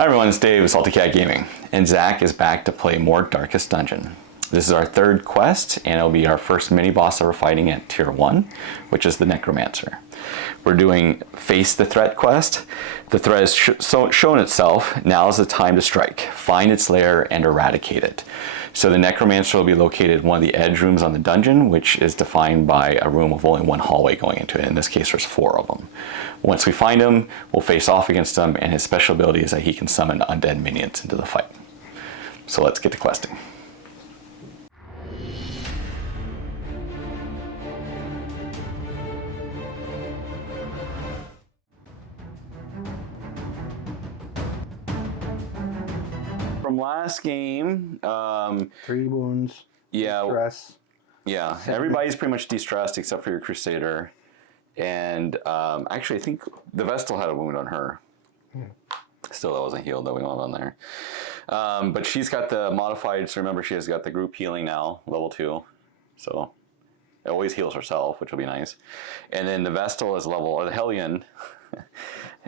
Hi everyone, it's Dave with Salty Cat Gaming, and Zach is back to play more Darkest Dungeon. This is our third quest, and it'll be our first mini-boss that we're fighting at Tier 1, which is the Necromancer. We're doing Face the Threat quest. The threat has shown itself. Now is the time to strike. Find its lair and eradicate it. So the Necromancer will be located in one of the edge rooms on the dungeon, which is defined by a room with only one hallway going into it. In this case, there's 4 of them. Once we find him, we'll face off against him, and his special ability is that he can summon undead minions into the fight. So let's get to questing. From last game, 3 wounds. Yeah, Stress. yeah. Everybody's pretty much de-stressed except for your Crusader, and actually, I think the Vestal had a wound on her. Still, that wasn't healed. That we went on there, but she's got the modified. So remember, she has got the group healing now, level 2. So it always heals herself, which will be nice. And then the Vestal is level, or the Hellion.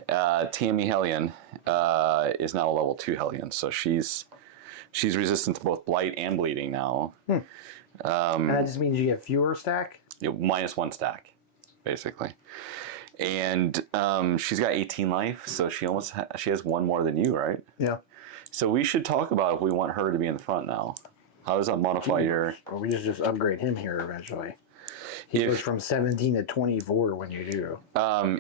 Tammy Hellion is now a level 2 Hellion, so she's resistant to both blight and bleeding now. And that just means you get fewer stack? Minus 1 stack, basically. And she's got 18 life, so she has 1 more than you, right? Yeah. So we should talk about if we want her to be in the front now. How does that modify your... Or we just upgrade him here eventually. He goes from 17 to 24 when you do.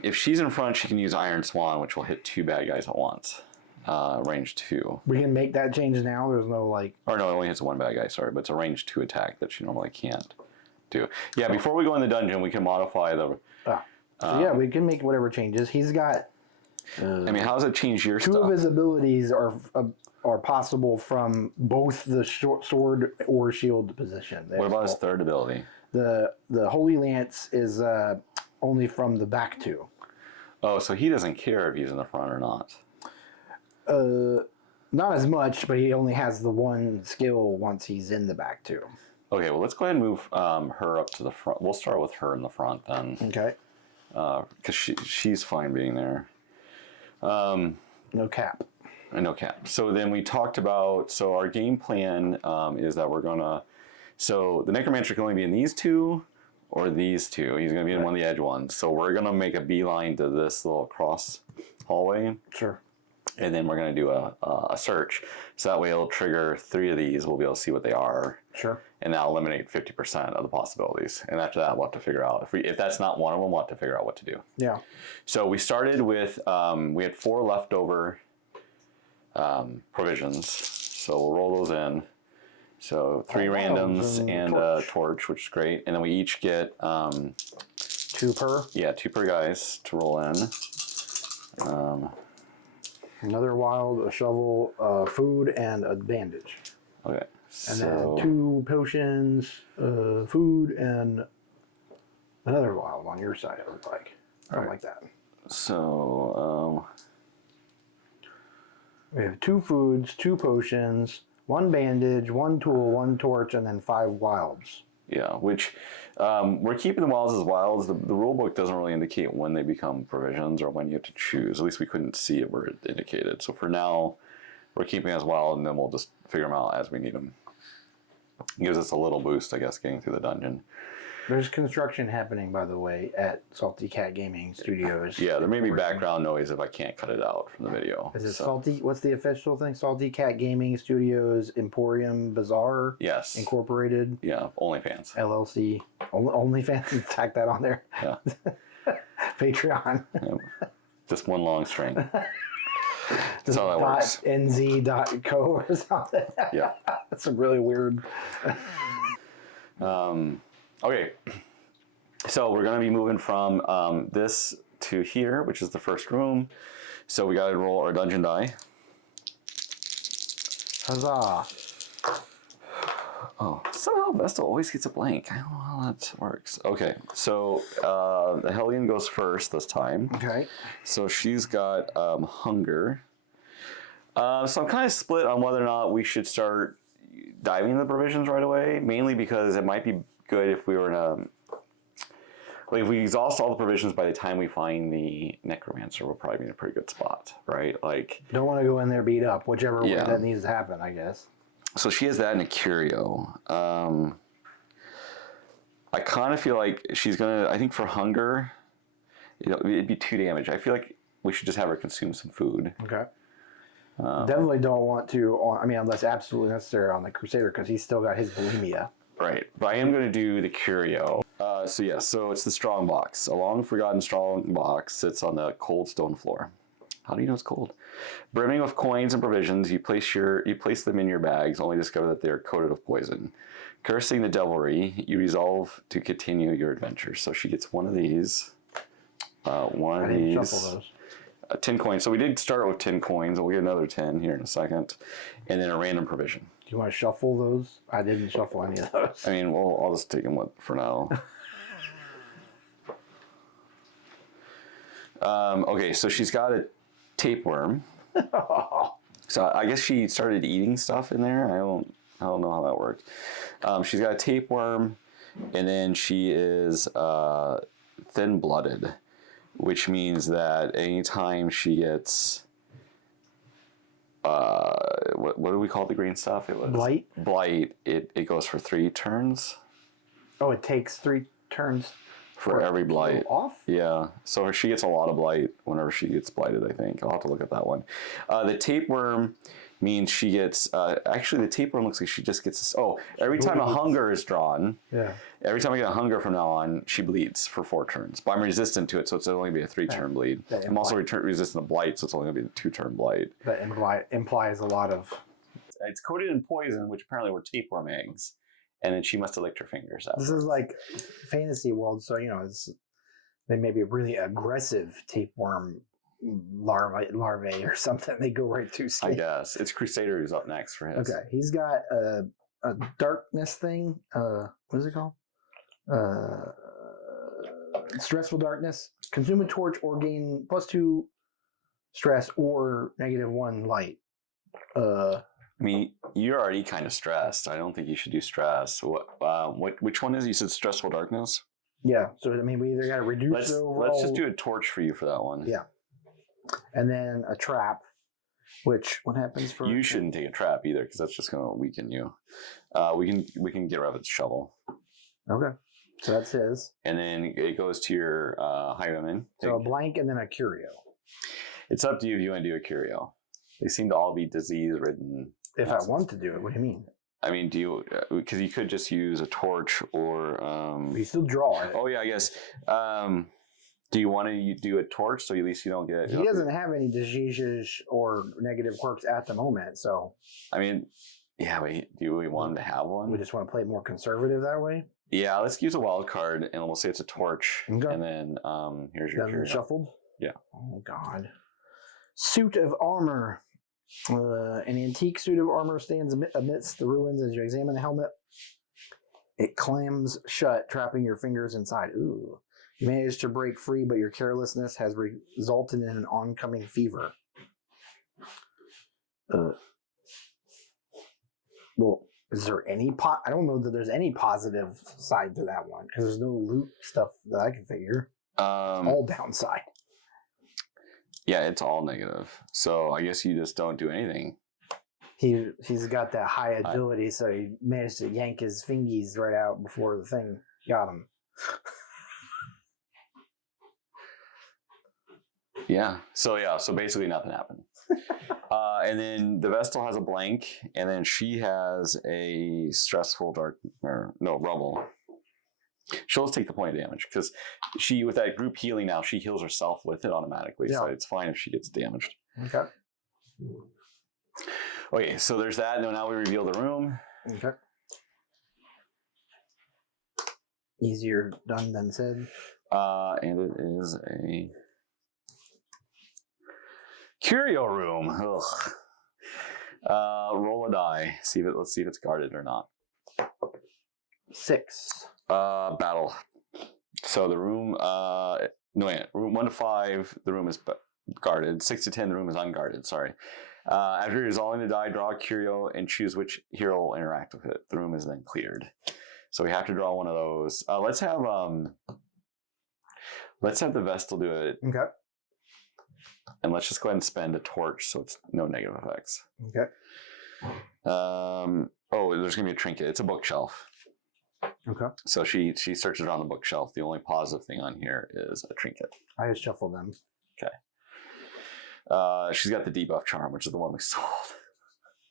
If she's in front, she can use Iron Swan, which will hit 2 bad guys at once. Range 2. We can make that change now. There's no like... Or no, it only hits 1 bad guy, sorry. But it's a range 2 attack that she normally can't do. Yeah, before we go in the dungeon, we can modify the... So yeah, we can make whatever changes. He's got... I mean, how does it change your stuff? 2 of his abilities are possible from both the sword or shield position. What about his third ability? The Holy Lance is only from the back 2. Oh, so he doesn't care if he's in the front or not. Not as much, but he only has the 1 skill once he's in the back 2. Okay, well, let's go ahead and move her up to the front. We'll start with her in the front then. Okay. Because she's fine being there. No cap. No cap. So then we talked about, so our game plan is that we're going to, so the Necromancer can only be in these 2 or these 2. He's going to be in one of the edge ones. So we're going to make a beeline to this little cross hallway. Sure. And then we're going to do a search. So that way it'll trigger 3 of these. We'll be able to see what they are. Sure. And that'll eliminate 50% of the possibilities. And after that, we'll have to figure out. If that's not one of them, we'll have to figure out what to do. Yeah. So we started with, we had 4 leftover provisions. So we'll roll those in. So 3 randoms and a torch, which is great. And then we each get 2 per? Yeah, 2 per guys to roll in. Another wild, a shovel, food, and a bandage. Okay. And then 2 potions, food, and another wild on your side, it looked like. Something like that. So, we have 2 foods, 2 potions, 1 bandage, 1 tool, 1 torch, and then 5 wilds. Yeah, which we're keeping the wilds as wilds. The rule book doesn't really indicate when they become provisions or when you have to choose. At least we couldn't see it where it indicated. So for now, we're keeping as wild, and then we'll just figure them out as we need them. It gives us a little boost, I guess, getting through the dungeon. There's construction happening, by the way, at Salty Cat Gaming Studios. Yeah, there may be background noise if I can't cut it out from the video. Is it Salty? What's the official thing? Salty Cat Gaming Studios Emporium Bazaar? Yes. Incorporated? Yeah, OnlyFans. LLC. OnlyFans? Tack that on there. Yeah. Patreon. Yep. Just one long string. That's how that works. .nz.co or something. Yeah. That's a really weird. Okay. So we're going to be moving from this to here, which is the first room. So we got to roll our dungeon die. Huzzah. Oh, somehow Vestal always gets a blank. I don't know how that works. Okay, so the Hellion goes first this time. Okay. So she's got hunger. So I'm kind of split on whether or not we should start diving into the provisions right away, mainly because it might be good if we were in a Like if we exhaust all the provisions by the time we find the Necromancer, we'll probably be in a pretty good spot, right? Like, don't want to go in there beat up, whichever way Yeah. that needs to happen, I guess. so she has that in a curio. I kind of feel like she's gonna. I think for hunger, it'd be 2 damage. I feel like we should just have her consume some food. Okay. Definitely don't want to. I mean, unless absolutely necessary on the Crusader, because he's still got his bulimia. Right, but I am going to do the curio. So it's the strong box. A long forgotten strong box sits on the cold stone floor. How do you know it's cold? Brimming with coins and provisions, you place them in your bags, only discover that they are coated with poison. Cursing the devilry, you resolve to continue your adventure. So she gets one of these. One of these. Shuffle those. 10 coins. So we did start with 10 coins. We'll get another 10 here in a second. And then a random provision. Do you want to shuffle those? I didn't shuffle any of those. I mean, well, I'll just take them for now. Okay, so she's got a tapeworm. So I guess she started eating stuff in there. I don't know how that worked. She's got a tapeworm, and then she is thin-blooded, which means that anytime she gets what do we call the green stuff? It was Blight. Blight. It goes for 3 turns. Oh, it takes 3 turns for every blight. Off? Yeah. So she gets a lot of blight whenever she gets blighted, I think. I'll have to look at that one. The tapeworm means she gets... actually, the tapeworm looks like she just gets... This, every time a hunger is drawn... Yeah. Every time I get a hunger from now on, she bleeds for 4 turns. But I'm resistant to it, so it's only going to be a 3-turn bleed. I'm also resistant to blight, so it's only going to be a 2-turn blight. That implies a lot of... It's coated in poison, which apparently were tapeworm eggs. And then she must have licked her fingers out. This is like fantasy world, so they may be a really aggressive tapeworm larvae or something. They go right to skin. I guess it's Crusader who's up next for his. Okay, he's got a darkness thing. What is it called? Stressful darkness. Consume a torch or gain +2 stress or -1 light. I mean, you're already kind of stressed. I don't think you should do stress. Which one is it? You said stressful darkness? Yeah. So, I mean, we either got to reduce the overall... Let's just do a torch for you for that one. Yeah. And then a trap, which, what happens for... You shouldn't take a trap either, because that's just going to weaken you. We can get rid of its shovel. Okay. So that's his. And then it goes to your highwayman. So a blank and then a curio. It's up to you if you want to do a curio. They seem to all be disease-ridden. If I want to do it, what do you mean? I mean, do you... Because you could just use a torch or... You still draw it. Oh, yeah, I guess. Do you want to do a torch so at least you don't get... He doesn't have any diseases or negative quirks at the moment, so... I mean, yeah, but do we want him to have one? We just want to play more conservative that way? Yeah, let's use a wild card, and we'll say it's a torch. Okay. And then here's your curio. Shuffled? Yeah. Oh, God. Suit of armor. An antique suit of armor stands amidst the ruins as you examine the helmet. It clams shut, trapping your fingers inside. Ooh. You managed to break free, but your carelessness has resulted in an oncoming fever. Well, is there any I don't know that there's any positive side to that one, because there's no loot stuff that I can figure. All downside. Yeah, it's all negative. So I guess you just don't do anything. He's got that high agility, so he managed to yank his fingies right out before the thing got him. Yeah. So basically nothing happened. And then the Vestal has a blank, and then she has a stressful rubble. She'll just take the point of damage because she, with that group healing now, she heals herself with it automatically. Yeah. So it's fine if she gets damaged. Okay. Okay, so there's that. And now we reveal the room. Okay. Easier done than said. And it is a curio room. Ugh. Roll a die. Let's see if it's guarded or not. 6. Battle. So the room, room 1 to 5, the room is guarded. 6 to 10, the room is unguarded. Sorry. After resolving the die, draw a curio and choose which hero will interact with it. The room is then cleared. So we have to draw one of those. Let's have Let's have the Vestal do it. Okay. And let's just go ahead and spend a torch so it's no negative effects. Okay. Oh, there's going to be a trinket. It's a bookshelf. Okay. So she searches on the bookshelf. The only positive thing on here is a trinket. I just shuffle them. Okay. She's got the debuff charm, which is the one we sold.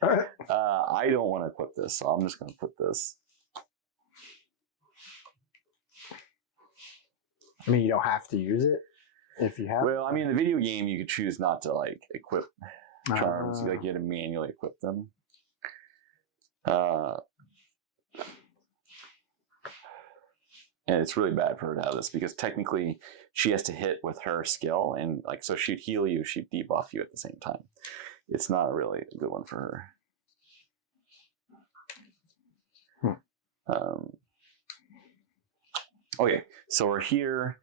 Alright. I don't want to equip this, so I'm just going to put this. I mean, you don't have to use it if you have. Well, I mean, in the video game, you could choose not to like equip charms. You had to manually equip them. And it's really bad for her to have this because technically she has to hit with her skill, and like so she'd heal you, she'd debuff you at the same time. It's not really a good one for her. Okay, so we're here,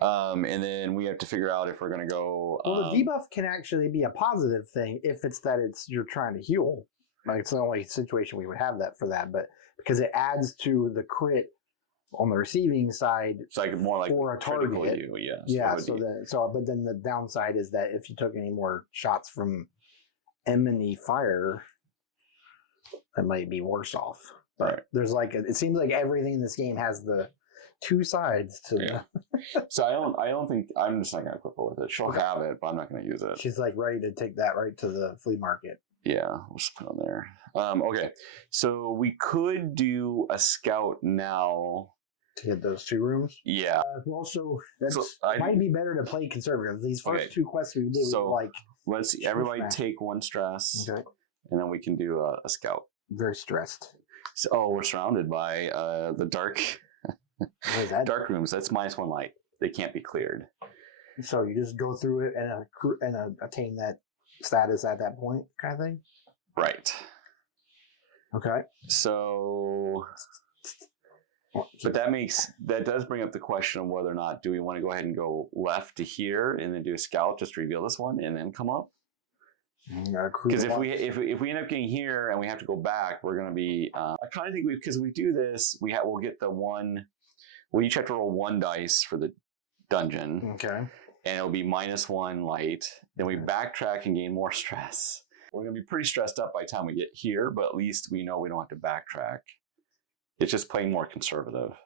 and then we have to figure out if we're going to go. Well, the debuff can actually be a positive thing if it's that you're trying to heal. Like it's the only situation we would have that for that, but because it adds to the crit on the receiving side, it's like more like for a target. You, yeah. Yeah. But then the downside is that if you took any more shots from enemy fire, that might be worse off. But right. There's like it seems like everything in this game has the two sides to. Yeah. So I don't think I'm just not gonna equip her with it. She'll have it, but I'm not gonna use it. She's like ready to take that right to the flea market. Yeah, we'll just put it on there. Okay, so we could do a scout now to get those 2 rooms. Yeah. Also, might be better to play conservative. These first 2 quests we did, so like let's see, everybody take 1 stress, okay, and then we can do a scout. Very stressed. So, we're surrounded by the dark. What is that? Dark rooms. That's -1 light. They can't be cleared. So you just go through it and attain that status at that point, kind of thing. Right. Okay. So, but that does bring up the question of whether or not do we want to go ahead and go left to here and then do a scout, just reveal this one and then come up. Because if we end up getting here and we have to go back, we're going to be. I kind of think because we do this, we'll get the one. We each have to roll 1 dice for the dungeon. Okay. And it'll be -1 light. Then we backtrack and gain more stress. We're going to be pretty stressed up by the time we get here, but at least we know we don't have to backtrack. It's just playing more conservative.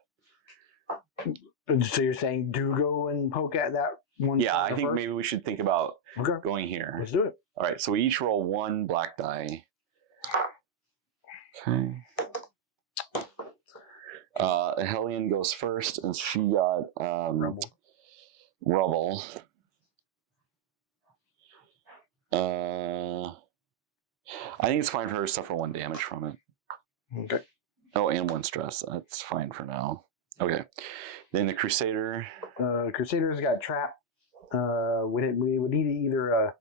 So you're saying do go and poke at that one? Yeah, I think maybe we should think about going here. Let's do it. All right, so we each roll 1 black die. Okay. Hellion goes first, and she got Rubble. I think it's fine for her to suffer 1 damage from it. Okay. Oh, and 1 stress. That's fine for now. Okay. Then the Crusader. Crusader's got Trap. We would need either a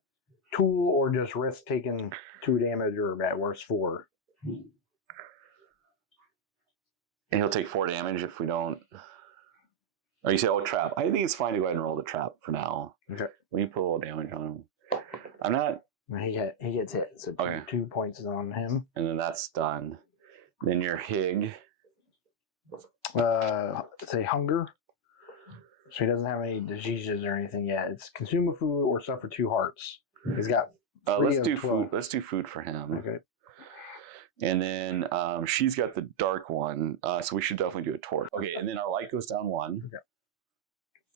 tool or just risk taking 2 damage or at worst 4. And he'll take 4 damage if we don't. Oh, you say, trap. I think it's fine to go ahead and roll the trap for now. Okay. We put a little damage on him. I'm not. He gets hit, so 2 points is on him. And then that's done. Then your Hig. Say hunger. So he doesn't have any diseases or anything yet. It's consume a food or suffer 2 hearts. He's got. Let's do food. Let's do food for him. Okay. And then she's got the dark one, so we should definitely do a torch. Okay, and then our light goes down 1. Okay.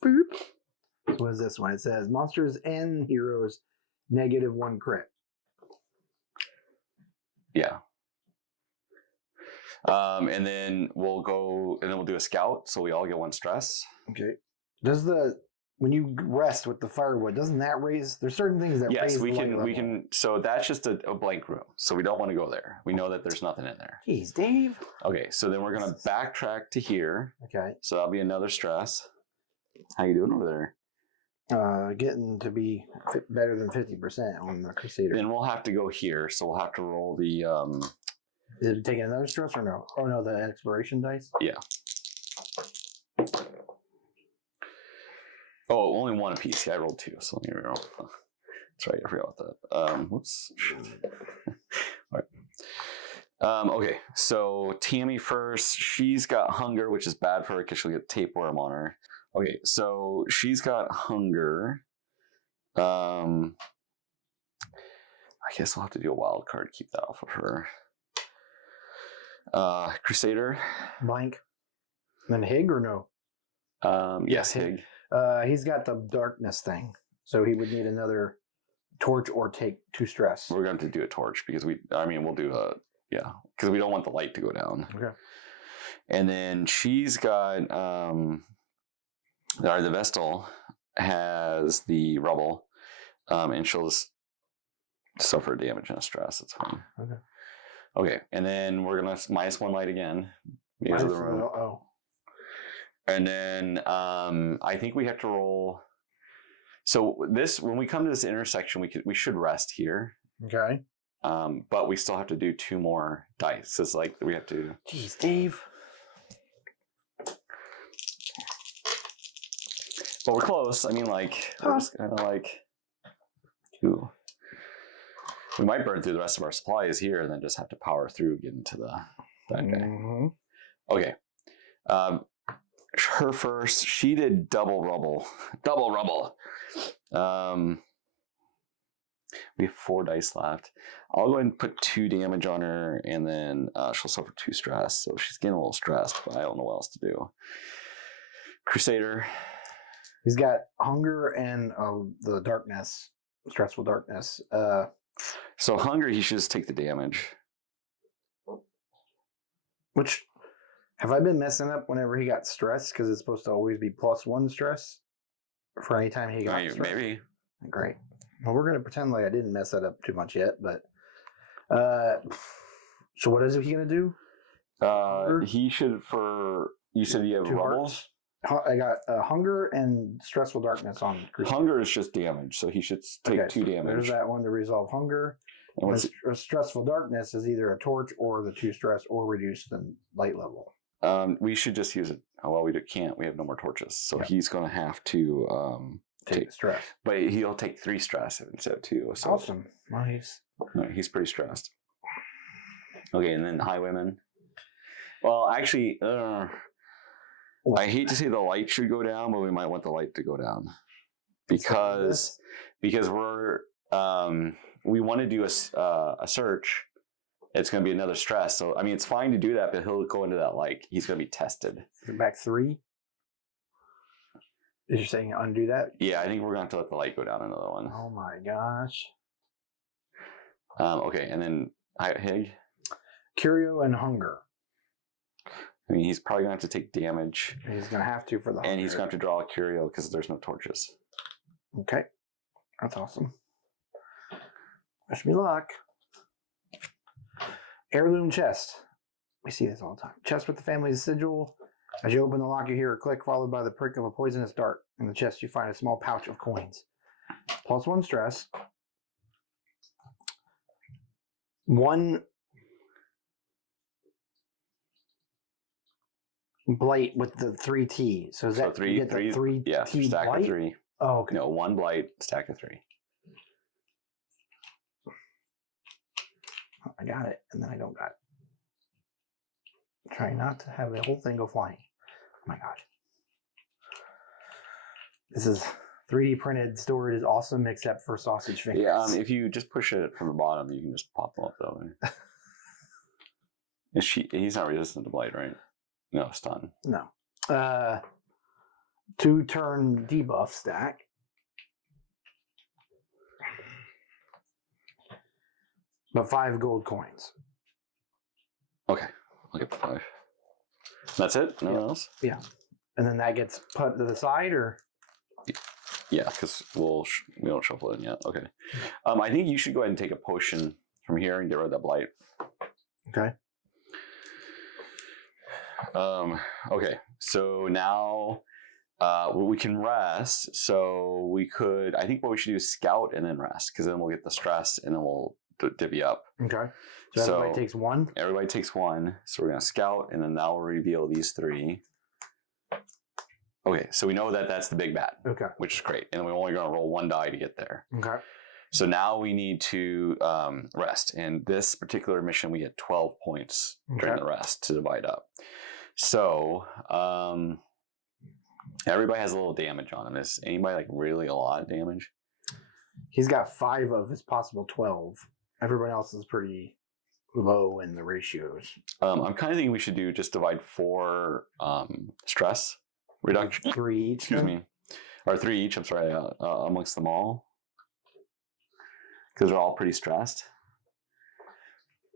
Boop. What is this one? It says monsters and heroes -1 crit. Yeah. And then we'll do a scout, so we all get 1 stress. Okay. When you rest with the firewood, doesn't that raise? There's certain things that raise. Yes, we can. So that's just a blank room. So we don't want to go there. We know that there's nothing in there. Jeez, Dave. Okay, so then we're gonna backtrack to here. Okay. So that'll be another stress. How you doing over there? Getting to be better than 50% on the Crusader. Then we'll have to go here. So we'll have to roll the. Is it taking another stress or no? Oh no, the exploration dice. Yeah. Oh, only 1 apiece. Yeah, I rolled 2, so let me reroll. That's right, I forgot about that. Whoops. Shit. All right. Okay, so Tammy first. She's got hunger, which is bad for her because she'll get tapeworm on her. Okay, so she's got hunger. I guess we'll have to do a wild card to keep that off of her. Crusader. Blank. And then Hig or no? Yes, Hig. He's got the darkness thing, so he would need another torch or take 2 stress. We're going to do a torch because we'll do because we don't want the light to go down. Okay. And then she's got, the Vestal has the rubble, and she'll just suffer damage and a stress. That's fine. Okay, and then we're going to -1 light again. Because of the room. Oh. And then I think we have to roll. So when we come to this intersection, we should rest here. Okay. But we still have to do 2 more dice. It's like we have to. Jeez, Dave. But we're close. I mean, like we're just kind of like 2. We might burn through the rest of our supplies here, and then just have to power through, get into that guy. Mm-hmm. Okay. Her first, she did double rubble. We have 4 dice left. I'll go ahead and put 2 damage on her, and then she'll suffer 2 stress. So she's getting a little stressed, but I don't know what else to do. Crusader. He's got hunger and the darkness, stressful darkness. So hunger, he should just take the damage. Which, have I been messing up whenever he got stressed? Because it's supposed to always be +1 stress for any time he got stressed. Maybe. Great. Well, we're going to pretend like I didn't mess that up too much yet, but so what is he going to do? He should you said you have 2 rubble? hearts. I got hunger and stressful darkness on Crusader. Hunger is just damage, so he should take 2 damage. There's that one to resolve hunger. And stressful darkness is either a torch or the 2 stress or reduce the light level. We should just use it. Oh, well, we can't. We have no more torches. So he's going to have to take stress. But he'll take 3 stress instead of 2. So awesome. Nice. He's pretty stressed. Okay, and then Highwayman. Well, actually, I hate to say the light should go down, but we might want the light to go down. Because we're... we want to do a search. It's going to be another stress. So, I mean, it's fine to do that, but he'll go into that light. He's going to be tested. Back 3? Is you saying undo that? Yeah, I think we're going to have to let the light go down another one. Oh my gosh. Okay, and then Hig? Curio and hunger. I mean, he's probably going to have to take damage. He's going to have to for the hunger. And he's going to have to draw a Curio because there's no torches. Okay. That's awesome. Wish me luck. Heirloom chest. We see this all the time. Chest with the family's sigil. As you open the lock, you hear a click followed by the prick of a poisonous dart. In the chest, you find a small pouch of coins. +1 stress. 1 blight with the 3 T. So is that 3 yeah, T stack blight? of 3. Oh, okay. No, 1 blight, stack of 3. I got it, and then I don't got it. Try not to have the whole thing go flying. Oh my god. This is 3D printed storage is awesome, except for sausage fingers. Yeah, if you just push it from the bottom, you can just pop them up that way. He's not resistant to blight, right? No, stun. No. 2-turn debuff stack. But 5 gold coins. Okay, I'll get the 5. That's it? Nothing else? Yeah. And then that gets put to the side, or? Yeah, because we don't shuffle it in yet. Okay. I think you should go ahead and take a potion from here and get rid of that blight. Okay. Okay, so now we can rest. So I think what we should do is scout and then rest, because then we'll get the stress and then we'll divvy up. Okay. So everybody takes 1? Everybody takes 1. So we're going to scout, and then that will reveal these 3. Okay, so we know that that's the big bad. Okay. Which is great. And we're only going to roll 1 die to get there. Okay. So now we need to rest. And this particular mission, we get 12 points during the rest to divide up. So Everybody has a little damage on him. Is anybody like really a lot of damage? He's got 5 of his possible 12. Everyone else is pretty low in the ratios. I'm kind of thinking we should do just divide 4 stress reduction. 3 each. Excuse me. Or 3 each, I'm sorry, amongst them all. Because they're all pretty stressed.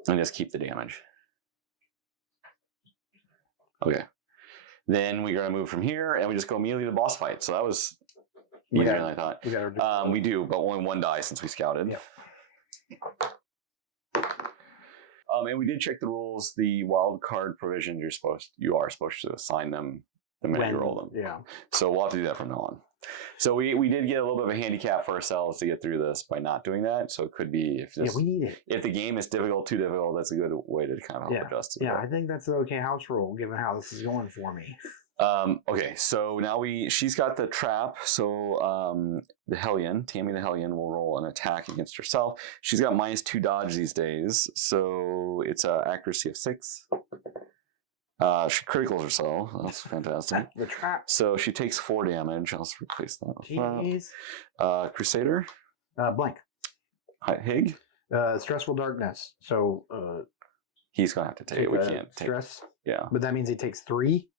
And just keep the damage. Okay. Then we're going to move from here and we just go immediately to the boss fight. So that was easier than I thought. We do, but only 1 die since we scouted. Yeah. And we did check the rules. The wild card provision, you are supposed to assign them the minute you roll them. Yeah. So we'll have to do that from now on. So we did get a little bit of a handicap for ourselves to get through this by not doing that. So it could be we need it. If the game is too difficult, that's a good way to kind of help adjust it. Yeah, I think that's an okay house rule given how this is going for me. Okay, so now she's got the trap. So the Hellion, Tammy the Hellion, will roll an attack against herself. She's got -2 dodge these days, so it's an accuracy of 6. She criticals herself. That's fantastic. The trap. So she takes 4 damage. I'll just replace that with Jeez. that. Crusader. Blank. Hig. Stressful darkness. So he's gonna have to take it. We can't take stress. Yeah. But that means he takes 3.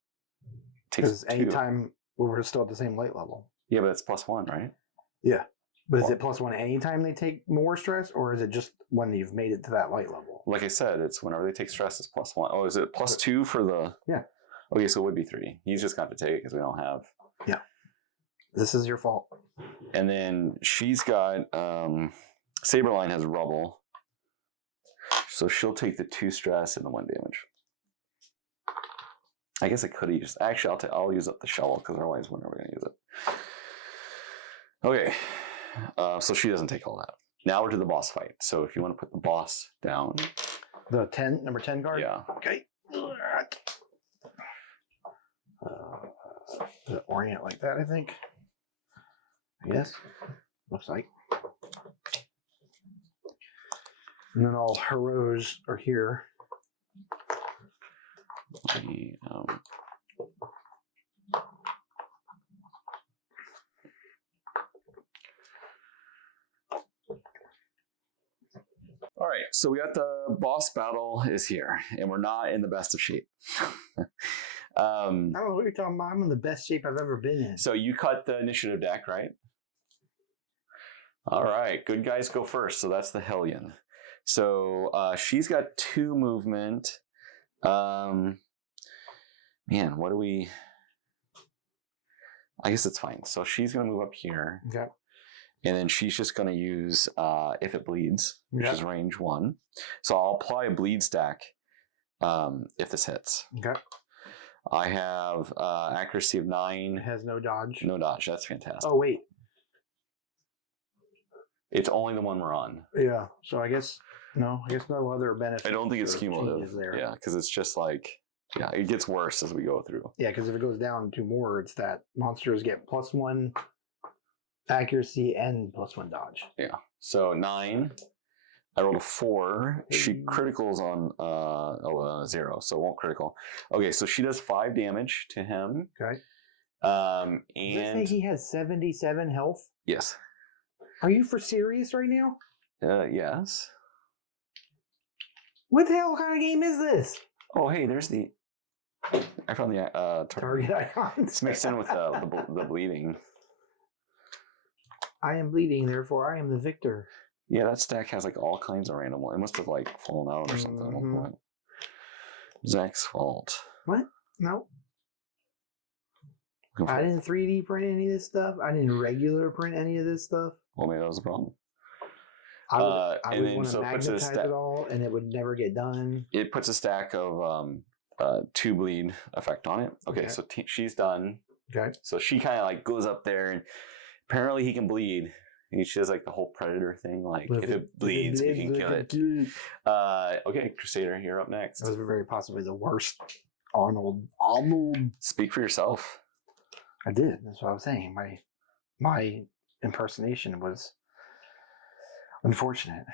Takes 2. Anytime we're still at the same light level. Yeah, but it's +1, right? Yeah. But is it +1 anytime they take more stress, or is it just when you've made it to that light level? Like I said, it's whenever they take stress, it's +1. Oh, is it +2 for the? Yeah. Okay, so it would be 3. He's just got to take it because we don't have. Yeah. This is your fault. And then she's got Saberline has rubble, so she'll take the 2 stress and the 1 damage. I guess I could have used. Actually, I'll use up the shovel because otherwise, we're never going to use it. Okay. So she doesn't take all that. Now we're to the boss fight. So if you want to put the boss down. The number 10 card? Yeah. Okay. Orient like that, I think. Yes. Looks like. And then all heroes are here. All right, so we got the boss battle is here, and we're not in the best of shape. I don't know what you're talking about. I'm in the best shape I've ever been in. So you cut the initiative deck, right? All right, good guys go first. So that's the Hellion. So she's got 2 movement. Man, what do we... I guess it's fine. So she's going to move up here. Okay. And then she's just going to use if it bleeds, which is range 1. So I'll apply a bleed stack if this hits. Okay. I have accuracy of 9. It has no dodge. No dodge. That's fantastic. Oh, wait. It's only the one we're on. Yeah. So I guess no other benefit. I don't think it's cumulative. There. Yeah, because it's just like, it gets worse as we go through. Yeah, because if it goes down 2 more, it's that monsters get +1 accuracy and +1 dodge. Yeah. So 9. I rolled a 4. She criticals on 0, so it won't critical. Okay, so she does 5 damage to him. Okay. And does it say he has 77 health? Yes. Are you for serious right now? Yes. What the hell kind of game is this? Oh, hey, there's the. I found the target icons. It's mixed in with the bleeding. I am bleeding, therefore I am the victor. Yeah, that stack has like all kinds of random. It must have like fallen out or something at one point. Zach's fault. What? No. I didn't 3D print any of this stuff. I didn't regular print any of this stuff. Well, maybe that was a problem. I would want to magnetize it all, and it would never get done. It puts a stack of 2 bleed effect on it. Okay. So she's done. Okay. So she kind of like goes up there, and apparently he can bleed. And she does like the whole predator thing, like if it bleeds, we can kill it. Okay, Crusader, you're up next. That was very possibly the worst Arnold. Speak for yourself. I did. That's what I was saying. My impersonation was unfortunate.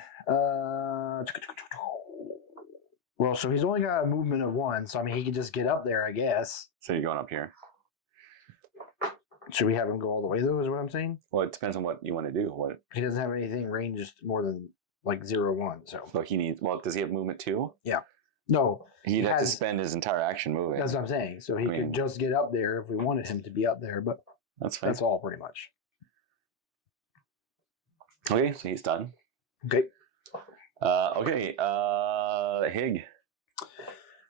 Well, so he's only got a movement of 1, so I mean he could just get up there, I guess. So you're going up here. Should we have him go all the way though? Is what I'm saying. Well, it depends on what you want to do. What He doesn't have anything ranged more than like 0-1. So he needs. Well, does he have movement too? yeah. No, He'd have to spend his entire action moving. That's what I'm saying. So he could just get up there if we wanted him to be up there, but that's fine. That's all pretty much. Okay, so he's done. Okay. Hig.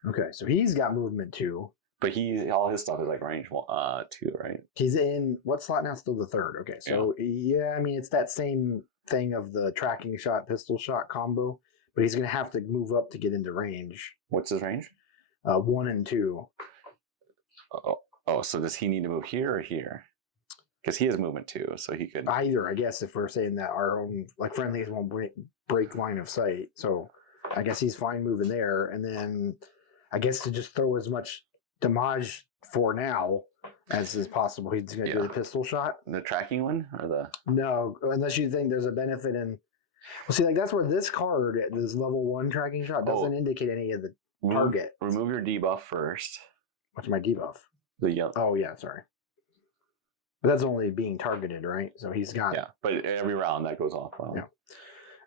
Okay, so he's got movement 2. But all his stuff is like range 2, right? He's in what slot now? Still the 3rd. Okay, so yeah, I mean it's that same thing of the tracking shot, pistol shot combo, but he's gonna have to move up to get into range. What's his range? 1 and 2. Oh, so does he need to move here or here? Because he has movement 2, so he could either. I guess if we're saying that our own like friendlies won't break line of sight, so I guess he's fine moving there, and then I guess to just throw as much damage for now as is possible. He's going to do the pistol shot. The tracking one? Or the No, unless you think there's a benefit in... Well, see, like that's where this card, this level 1 tracking shot, doesn't indicate any of the target. Remove your debuff first. What's my debuff? The yellow. Oh, yeah, sorry. But that's only being targeted, right? So he's got... Yeah, but every round that goes off. Yeah.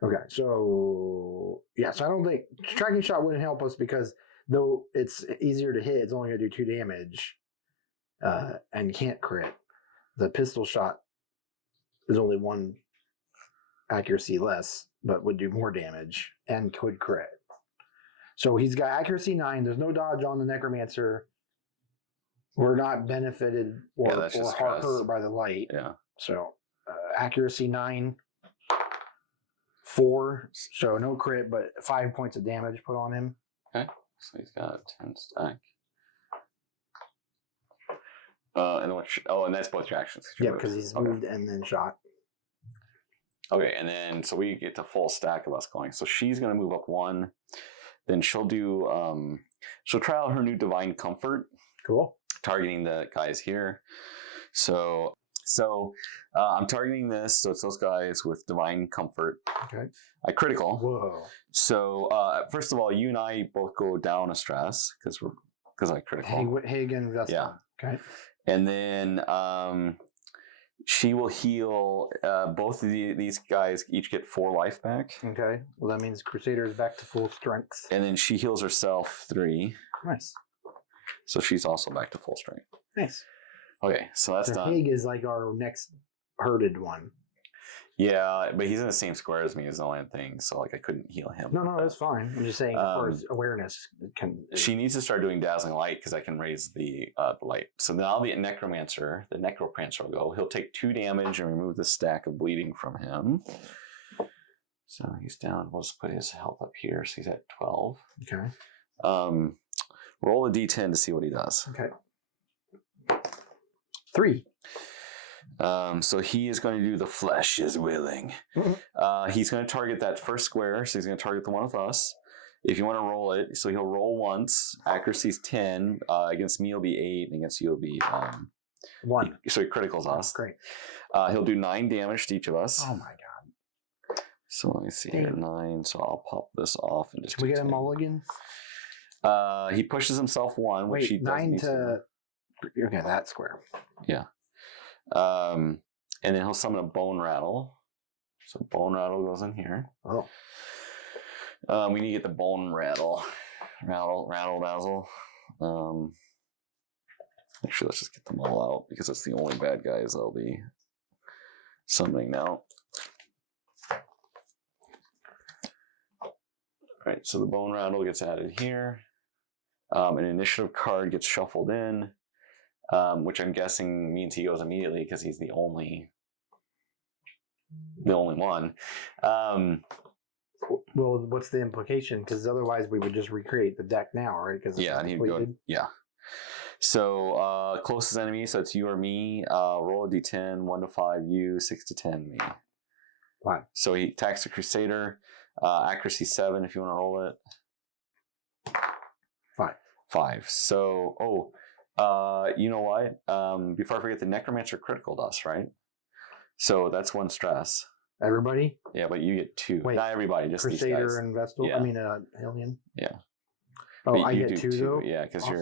Okay, so... Yeah, so I don't think... Tracking shot wouldn't help us because... Though it's easier to hit, it's only going to do 2 damage and can't crit. The pistol shot is only 1 accuracy less, but would do more damage and could crit. So he's got accuracy 9. There's no dodge on the Necromancer. We're not benefited or hurt by the light. Yeah. So accuracy 9, 4. So no crit, but 5 points of damage put on him. Okay. So he's got 10 stack. And that's both your actions. Yeah, because he's moved and then shot. Okay, and then so we get to full stack of us going. So she's going to move up 1. Then she'll do. She'll try out her new Divine Comfort. Cool. Targeting the guys here. So I'm targeting this. So it's those guys with Divine Comfort. Okay. I critical. Whoa. So first of all, you and I both go down a stress because I critical. Hig and Vestal. Yeah. Okay. And then she will heal both of these guys. Each get 4 life back. Okay. Well, that means Crusader is back to full strength. And then she heals herself 3. Nice. So she's also back to full strength. Nice. Okay, so that's done. Hig is like our next herded one. Yeah, but he's in the same square as me is the only thing, so like I couldn't heal him. No, that's fine. I'm just saying, as far as awareness, she needs to start doing Dazzling Light because I can raise the light. So now the Necromancer will go. He'll take 2 damage and remove the stack of bleeding from him. So he's down. We'll just put his health up here. So he's at 12. Okay. Roll a d10 to see what he does. Okay. 3. So he is going to do the flesh is willing. Mm-hmm. He's going to target that first square. So he's going to target the one with us. If you want to roll it, so he'll roll once. Accuracy's 10. Against me, it'll be 8. And against you, it'll be 1. So he criticals us. Great. He'll do 9 damage to each of us. Oh my god. So let me see here. 9. So I'll pop this off and just. Can we get a mulligan? He pushes himself 1, which he 9 to. Okay, that square. Yeah. And then he'll summon a Bone Rattle. So Bone Rattle goes in here. Oh. We need to get the Bone Rattle. Rattle Dazzle. Actually, let's just get them all out because that's the only bad guys I'll be summoning now. Alright, so the Bone Rattle gets added here. An initiative card gets shuffled in. Which I'm guessing means he goes immediately because he's the only one. Well, what's the implication? Because otherwise we would just recreate the deck now, right? Yeah, and he'd go. Yeah. So closest enemy, so it's you or me. Roll a d10, 1 to 5 you, 6 to 10 me. 5. So he attacks the Crusader. Accuracy 7 if you want to roll it. 5. So you know what? Before I forget, the Necromancer critical dust, right? So that's 1 stress. Everybody? Yeah, but you get 2. Wait, not everybody, just Crusader these guys. and Vestal? Yeah. I mean, Alien? Yeah. Oh, but I get 2 though? Yeah, because awesome.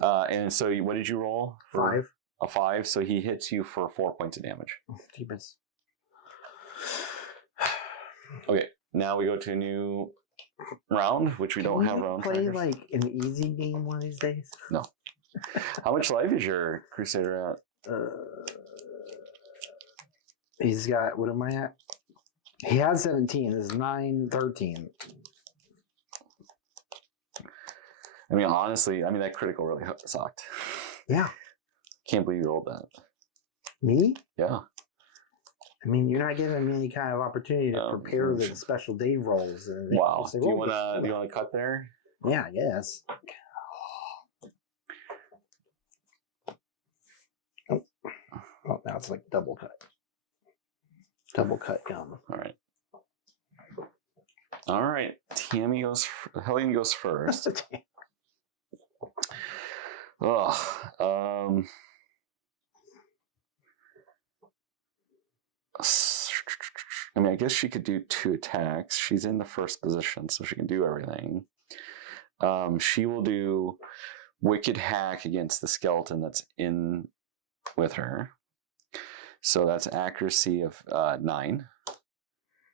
you're... and so what did you roll? 5. a 5, so he hits you for 4 points of damage. Jeepers. Okay, now we go to a new round, which we don't have round play trackers. like an easy game one of these days? No. How much life is your Crusader at? He's got, what am I at? He has 17. This is 9, 13. I mean, honestly, that critical really sucked. Yeah. Can't believe you rolled that. Me? Yeah. I mean, you're not giving me any kind of opportunity to prepare the special Dave rolls. Wow. Do you want to cut there? Yeah, I guess. Oh, now it's like double cut. Double cut gum. All right. Helene goes first. Oh, I guess she could do 2 attacks. She's in the first position, so she can do everything. She will do Wicked Hack against the skeleton that's in with her. So that's accuracy of 9,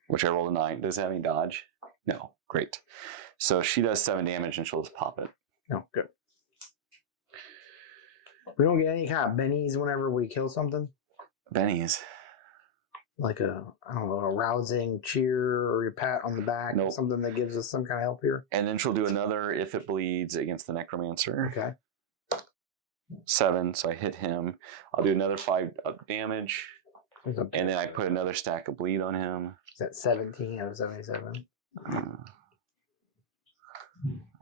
which I rolled a 9. Does it have any dodge? No. Great. So she does 7 damage, and she'll just pop it. Oh, good. We don't get any kind of bennies whenever we kill something? Bennies? Like a rousing cheer or a pat on the back, nope. Something that gives us some kind of help here. And then she'll do another if it bleeds against the Necromancer. Okay. 7, so I hit him. I'll do another 5 damage. And then I put another stack of bleed on him. Is that 17 out of 77? And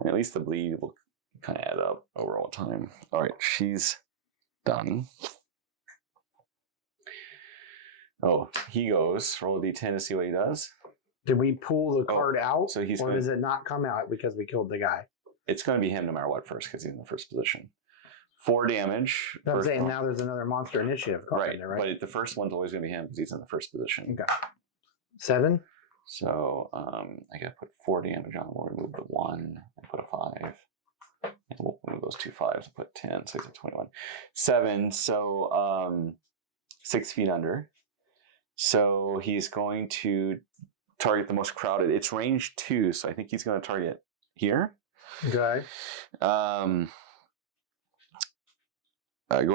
at least the bleed will kind of add up over all time. All right, she's done. Oh, he goes. Roll a d10 to see what he does. Did we pull the card out? So or does it not come out because we killed the guy? It's going to be him no matter what first because he's in the first position. 4 damage. I'm saying now there's another monster initiative card right, in there, right? But the first one's always going to be him because he's in the first position. Okay. 7? So I got to put 4 damage on. We'll remove the 1 and put a 5. And we'll move those 2 5s and put 10. So he's at 21. 7, so 6 feet under. So he's going to target the most crowded. It's range 2, so I think he's going to target here. Okay. Go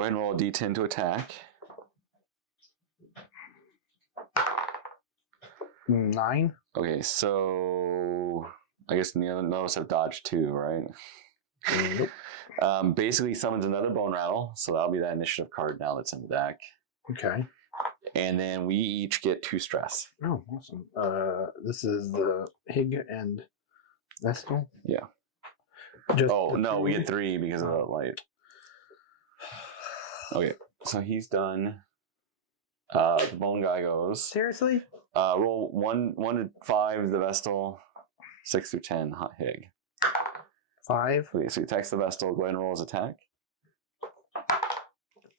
ahead and roll a d10 to attack. 9. Okay, so I guess none of us have dodged 2, right? Nope. Basically summons another bone rattle, so that'll be that initiative card now that's in the deck. Okay. And then we each get 2 stress. Oh, awesome. This is the Hig and Vestal? Yeah. We get 3 because of the light. Okay, so he's done. The bone guy goes. Seriously? Roll 1 to 5, the Vestal, 6 through 10, hot Hig. 5. Okay, so he attacks the Vestal. Go ahead and roll his attack.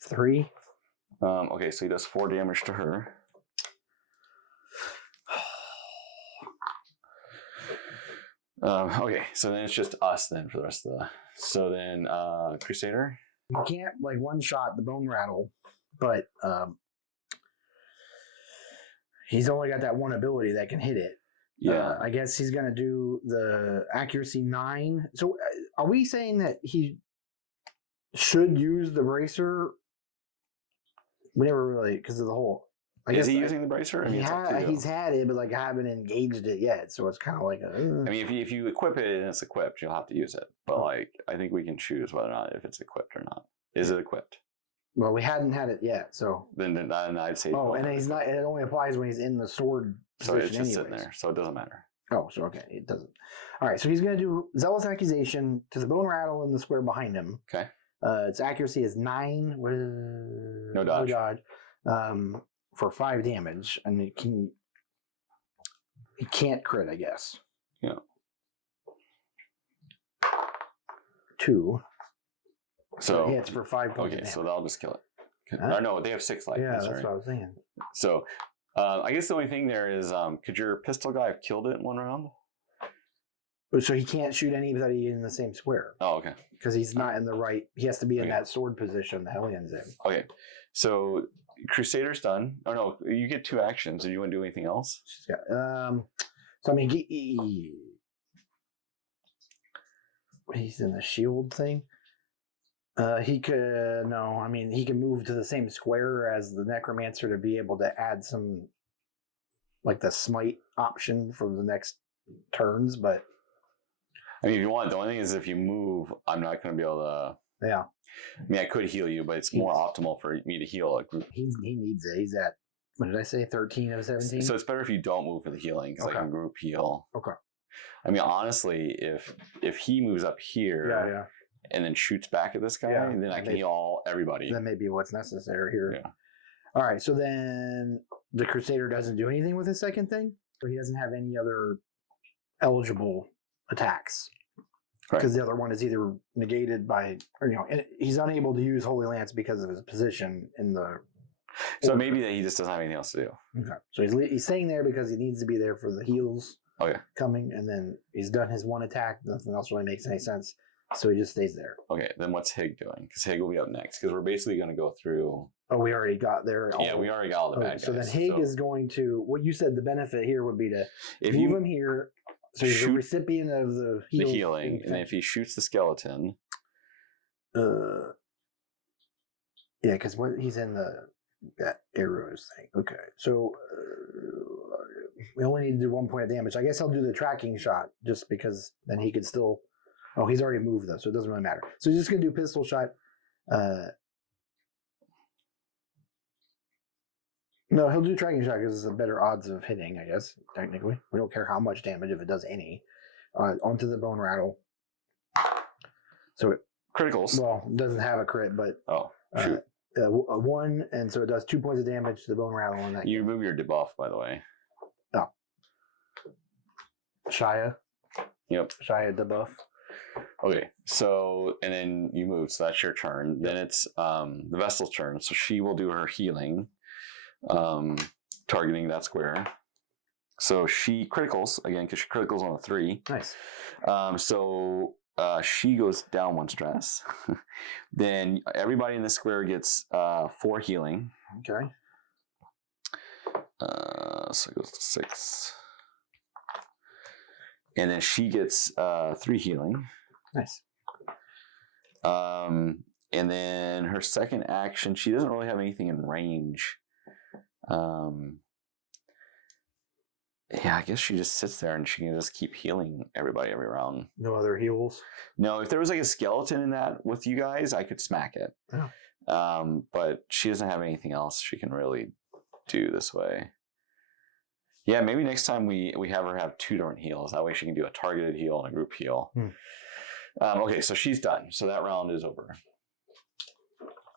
3. Okay, so he does 4 damage to her. Okay, so then it's just us then for the rest of the... So then, Crusader? You can't, one-shot the bone rattle, but he's only got that one ability that can hit it. Yeah. I guess he's going to do the accuracy 9. So are we saying that he should use the bracer? We never really, because of the whole... Is he using the bracer? He's had it, but I haven't engaged it yet, so it's kind of like a... I mean, if you equip it and it's equipped, you'll have to use it. But I think we can choose whether or not if it's equipped or not. Is it equipped? Well, we hadn't had it yet, so... Then I'd say... Oh, and he's not. It only applies when he's in the sword so position it's just anyways. sitting there, so it doesn't matter. Oh, so okay, it doesn't. All right, so he's going to do Zealous Accusation to the bone rattle in the square behind him. Okay. Its accuracy is 9. What is... No dodge. For 5 damage, and it can't crit, I guess. Yeah. 2. So it hits for 5 points. Okay, so that'll just kill it. Huh? No, they have 6 life. Yeah, that's what I was saying. So, I guess the only thing there is, could your pistol guy have killed it in 1 round? So he can't shoot anybody in the same square Oh, okay. because he's not in the right. He has to be in Okay. that sword position the Hellions in. Okay. So Crusader's done. Oh no, you get 2 actions. Did you want to do anything else? So I mean, he's in the shield thing. He could no. I mean, he can move to the same square as the Necromancer to be able to add some, like the smite option for the next turns. But I mean, if you want, the only thing is if you move, I'm not going to be able to. yeah, I mean, I could heal you, but it's more optimal for me to heal a group. he needs it. He's at, what did I say, 13 of 17? So it's better if you don't move for the healing because I can group heal. Okay. I mean, honestly, if he moves up here Yeah. and then shoots back at this guy, then I can heal everybody. That may be what's necessary here. Yeah. All right, so then the Crusader doesn't do anything with his second thing? So he doesn't have any other eligible attacks. Because the other one is either negated by, or and he's unable to use Holy Lance because of his position in the. So maybe that he just doesn't have anything else to do. Okay. So he's staying there because he needs to be there for the heals coming, and then he's done his one attack. Nothing else really makes any sense. So he just stays there. Okay, then what's Hig doing? Because Hig will be up next. Because we're basically going to go through. Oh, we already got there. Yeah, we already got all the bad guys. So then Hig is going to. What you said the benefit here would be to move him here. So he's the recipient of the healing, and if he shoots the skeleton. Yeah, because he's in that arrows thing. Okay, so we only need to do 1 point of damage. I guess I'll do the tracking shot just because then he could still. Oh, he's already moved though, so it doesn't really matter. So he's just gonna do pistol shot. No, he'll do tracking shot because it's a better odds of hitting. I guess technically, we don't care how much damage if it does any. Onto the bone rattle. So it criticals. Well, it doesn't have a crit, but shoot. A 1, and so it does 2 points of damage to the bone rattle. On that. You remove your debuff, by the way. Oh, Shia. Yep. Shia debuff. Okay, so and then you move, so that's your turn. Then it's the Vestal's turn, so she will do her healing, targeting that square. So she criticals again because she criticals on a 3. Nice. So she goes down 1 stress. Then everybody in the square gets 4 healing. Okay. So it goes to 6. And then she gets 3 healing. Nice. And then her second action, she doesn't really have anything in range. Yeah, I guess she just sits there and she can just keep healing everybody every round. No other heals? No, if there was like a skeleton in that with you guys, I could smack it. Oh. But she doesn't have anything else she can really do this way. Yeah, maybe next time we have her have 2 different heals. That way she can do a targeted heal and a group heal. Okay, so she's done. So that round is over.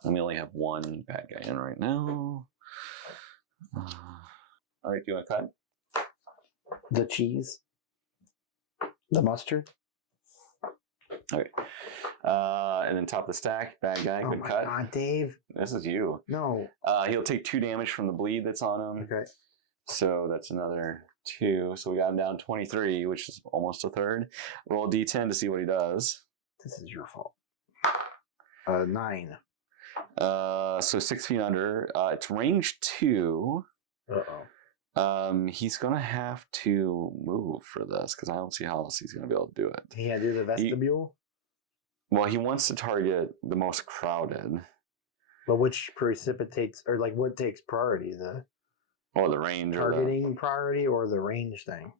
And we only have 1 bad guy in right now. All right, do you want to cut? The cheese? The mustard? Okay. And then top of the stack, bad guy, good cut. God, Dave. This is you. No. He'll take 2 damage from the bleed that's on him. Okay. So that's another 2. So we got him down 23, which is almost a third. Roll a d10 to see what he does. This is your fault. 9. So 6 feet under. It's range 2. Uh-oh. He's gonna have to move for this because I don't see how else he's gonna be able to do it. He had to do the vestibule? He wants to target the most crowded. But which precipitates, or like what takes priority? The range, targeting priority, or the range thing?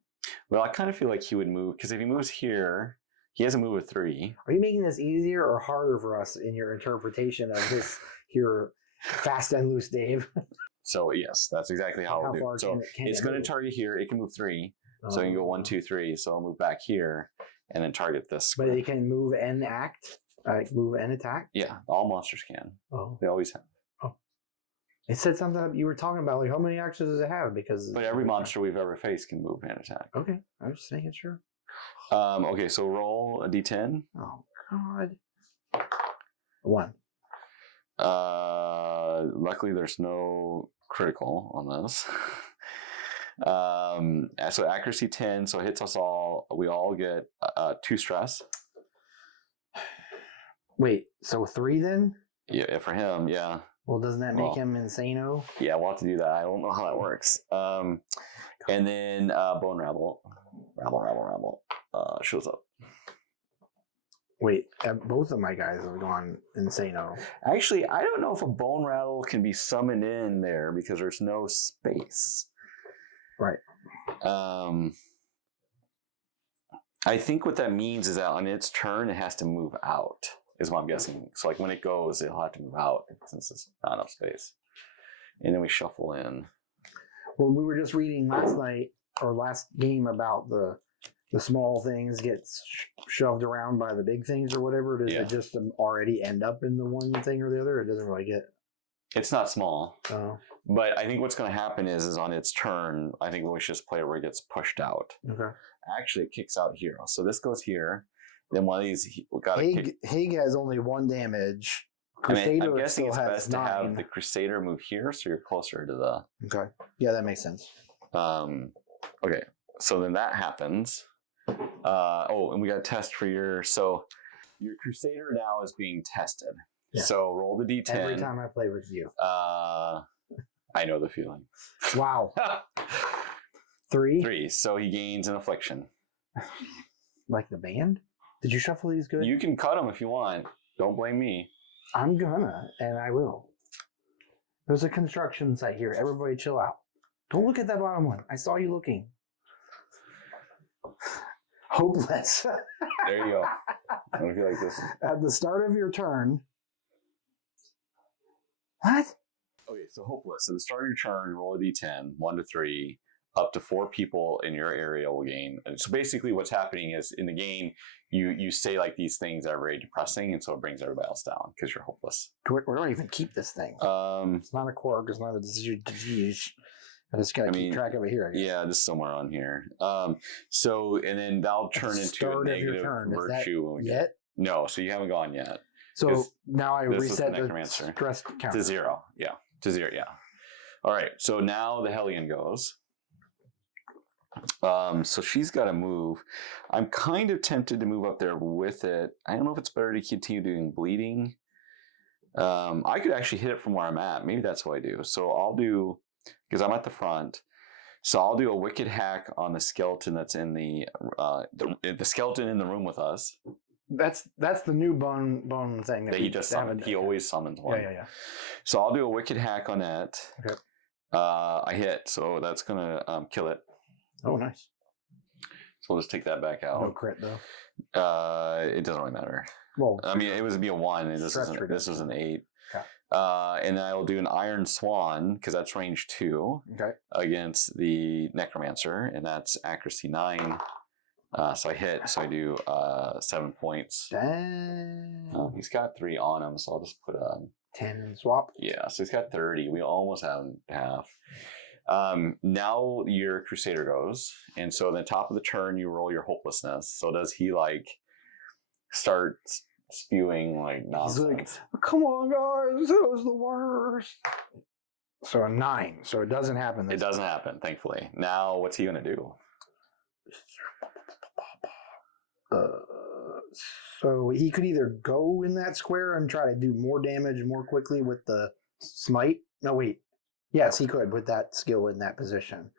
Well, I kind of feel like he would move because if he moves here, he has a move of 3. Are you making this easier or harder for us in your interpretation of this here fast and loose, Dave? So yes, that's exactly how we'll do it. So it's going to target here. It can move 3. So you can go 1, 2, 3. So I'll move back here and then target this. But it can move and act? Move and attack? Yeah, all monsters can. Oh. They always have. Oh. It said something you were talking about, like how many actions does it have? But every monster we've ever faced can move and attack. Okay, I'm just making sure. Okay, so roll a d10. Oh, God. 1. Luckily, there's no critical on this. So accuracy 10, so it hits us all. We all get 2 stress. Wait, so 3 then? Yeah, for him, yeah. Well, doesn't that make him insano? Yeah, we'll have to do that. I don't know how that works. And then Bone Rabble shows up. Wait, both of my guys have gone insano. Actually, I don't know if a Bone Rattle can be summoned in there because there's no space. Right. I think what that means is that on its turn, it has to move out, is what I'm guessing. So like when it goes, it'll have to move out since it's not enough space. And then we shuffle in. Well, we were just reading last night or last game about the small things get shoved around by the big things or whatever. Does it just already end up in the one thing or the other? It doesn't really get... It's not small. Oh. But I think what's going to happen is on its turn, I think we should just play it where it gets pushed out. Okay. Actually, it kicks out here. So this goes here. Then one of these, we got to kick. Hig has only 1 damage. Crusader I'm guessing it's best 9. To have the Crusader move here so you're closer to the... Okay. Yeah, that makes sense. Okay. So then that happens. And we got a test for your... So your Crusader now is being tested. Yeah. So roll the D10. Every time I play with you. I know the feeling. Wow. 3? 3. So he gains an affliction. Like the band? Did you shuffle these good? You can cut them if you want. Don't blame me. I'm gonna, and I will. There's a construction site here. Everybody chill out. Don't look at that bottom one. I saw you looking. Hopeless. There you go. I don't feel like this. At the start of your turn. What? Okay, so hopeless. At the start of your turn, roll a d10, 1 to 3. Up to 4 people in your area will gain. And so basically what's happening is in the game, you say like these things that are very depressing, and so it brings everybody else down because you're hopeless. We don't even keep this thing. It's not a quirk. It's not a disease. I just got to keep track of it here. Yeah, just somewhere on here. So, and then that'll turn into a negative virtue. Yet? No, so you haven't gone yet. So now I reset the Necromancer stress counter. to 0. Yeah, to 0, yeah. All right, so now the Hellion goes. So she's got to move. I'm kind of tempted to move up there with it. I don't know if it's better to continue doing bleeding. I could actually hit it from where I'm at. Maybe that's what I do. So I'll do, because I'm at the front. So I'll do a wicked hack on the skeleton that's in the skeleton in the room with us. That's the new bone thing that he just summoned. He always summons one. Yeah. So I'll do a wicked hack on that. Okay. I hit, so that's gonna kill it. Oh, nice. So we'll just take that back out. No crit though. It doesn't really matter. Well, I mean, it was be a 1, and this was an 8. Okay. And then I will do an Iron Swan because that's range 2. Okay. Against the Necromancer, and that's accuracy 9. So I hit. So I do 7 points. Dang. He's got 3 on him, so I'll just put 10 and swap. Yeah, so he's got 30. We almost have half. Now your Crusader goes, and so at the top of the turn you roll your hopelessness. So does he like start spewing like nonsense? He's like, come on guys, it was the worst. So a 9. So it doesn't happen. It doesn't happen, thankfully. Now what's he gonna do? So he could either go in that square and try to do more damage more quickly with the smite. No, wait. Yes, he could with that skill in that position.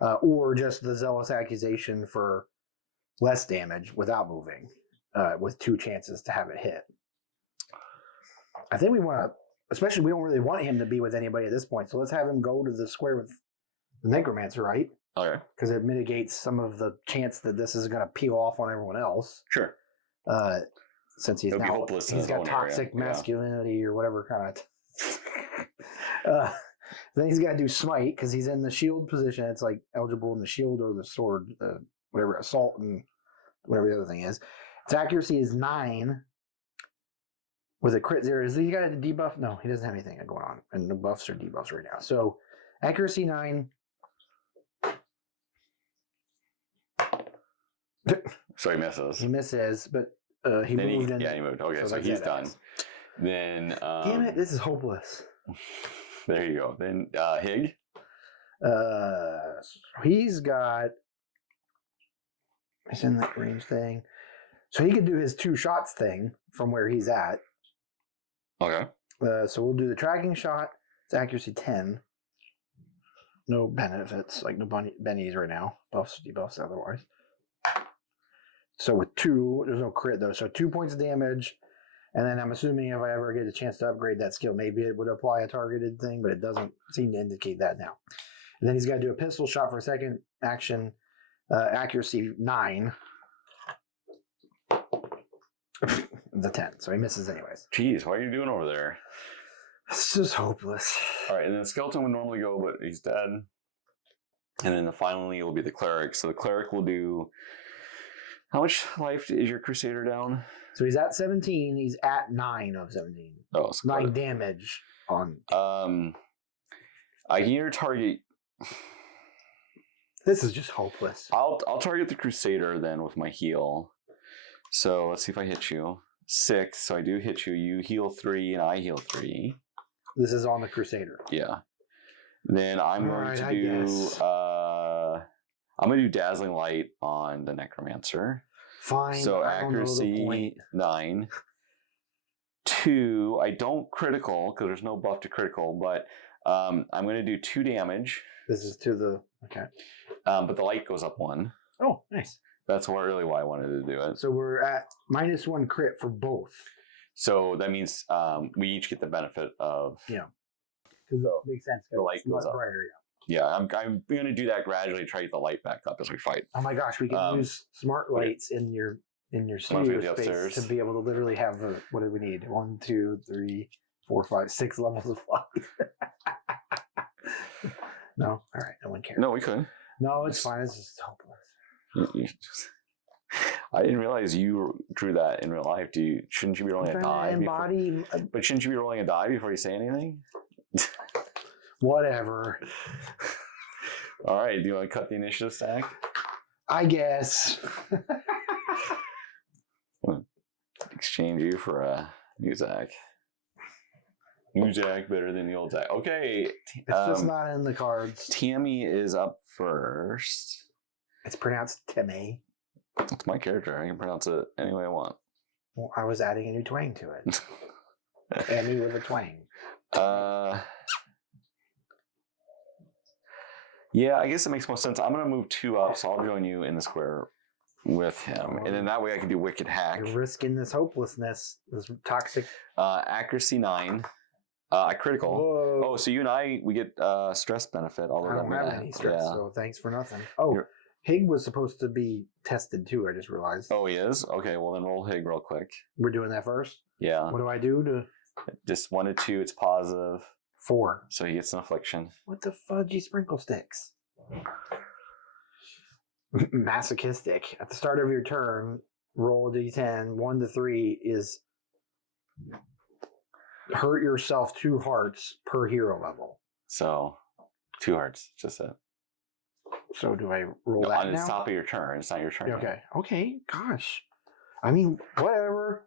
Or just the Zealous Accusation for less damage without moving, with 2 chances to have it hit. I think we want to, especially we don't really want him to be with anybody at this point, so let's have him go to the square with the Necromancer, right? Okay. Because it mitigates some of the chance that this is going to peel off on everyone else. Sure. Since he's now hopeless, he's got toxic masculinity or whatever kind of. Then he's got to do smite because he's in the shield position. It's like eligible in the shield or the sword, whatever, assault and whatever the other thing is. Its accuracy is 9 with a crit 0. Is he got a debuff? No, he doesn't have anything going on, and no buffs or debuffs right now. So accuracy 9. So he misses. He misses, but he moved. Yeah, he moved. Okay, so he's done. Then damn it, this is hopeless. There you go. Then Hig. He's got. He's in that range thing. So he could do his 2 shots thing from where he's at. Okay. So we'll do the tracking shot. It's accuracy 10. No benefits, like no bennies right now. Buffs, debuffs, otherwise. So with 2, there's no crit though. So 2 points of damage. And then I'm assuming if I ever get a chance to upgrade that skill, maybe it would apply a targeted thing, but it doesn't seem to indicate that now. And then he's got to do a pistol shot for a second action. Accuracy 9. The 10, so he misses anyways. Jeez, what are you doing over there? It's just hopeless. All right, and then skeleton would normally go, but he's dead. And then finally will be the cleric. So the cleric will do. How much life is your crusader down? So he's at 17. He's at 9 of 17. Oh, so 9 damage on. I can either target. This is just hopeless. I'll target the crusader then with my heal. So let's see if I hit you. 6. So I do hit you. You heal 3, and I heal 3. This is on the crusader. Yeah. Then I'm going to do. I'm going to do dazzling light on the necromancer. Fine. So accuracy 9. 2. I don't critical because there's no buff to critical, but I'm going to do 2 damage. This is to the okay. But the light goes up 1. Oh, nice. That's really why I wanted to do it. So we're at -1 crit for both. So that means we each get the benefit of. Yeah. Because So it makes sense. the light goes up. Brighter, Yeah, I'm going to do that gradually. Try to get the light back up as we fight. Oh my gosh, we can use smart lights in your studio space upstairs. to be able to literally have what do we need? 1, 2, 3, 4, 5, 6 levels of light. No, all right, no one cares. No, we could. No, it's fine. It's just hopeless. I didn't realize you drew that in real life. Shouldn't you be rolling a die? But shouldn't you be rolling a die before you say anything? Whatever. All right. Do you want to cut the initiative stack? I guess. Exchange you for a new Zach. New Zach better than the old Zach. Okay. It's just not in the cards. Tammy is up first. It's pronounced Timmy. It's my character. I can pronounce it any way I want. Well, I was adding a new twang to it. Tammy with a twang. Yeah, I guess it makes more sense. I'm going to move 2 up, so I'll join you in the square with him. And then that way I can do Wicked Hack. You're risking this hopelessness, this toxic. Accuracy 9. I critical. Whoa. Oh, so you and we get stress benefit. I don't have any stress, so thanks for nothing. Oh, Hig was supposed to be tested too, I just realized. Oh, he is? Okay, well then roll Hig real quick. We're doing that first? Yeah. What do I do to... Just 1 to 2, it's positive. 4. So he gets an affliction. What the fudgy sprinkle sticks? Masochistic. At the start of your turn, roll a d10. 1 to 3 is hurt yourself 2 hearts per hero level. So 2 hearts, just it. So do I roll that on now? the top of your turn. It's not your turn. Okay. Yet. Okay. Gosh. I mean, whatever.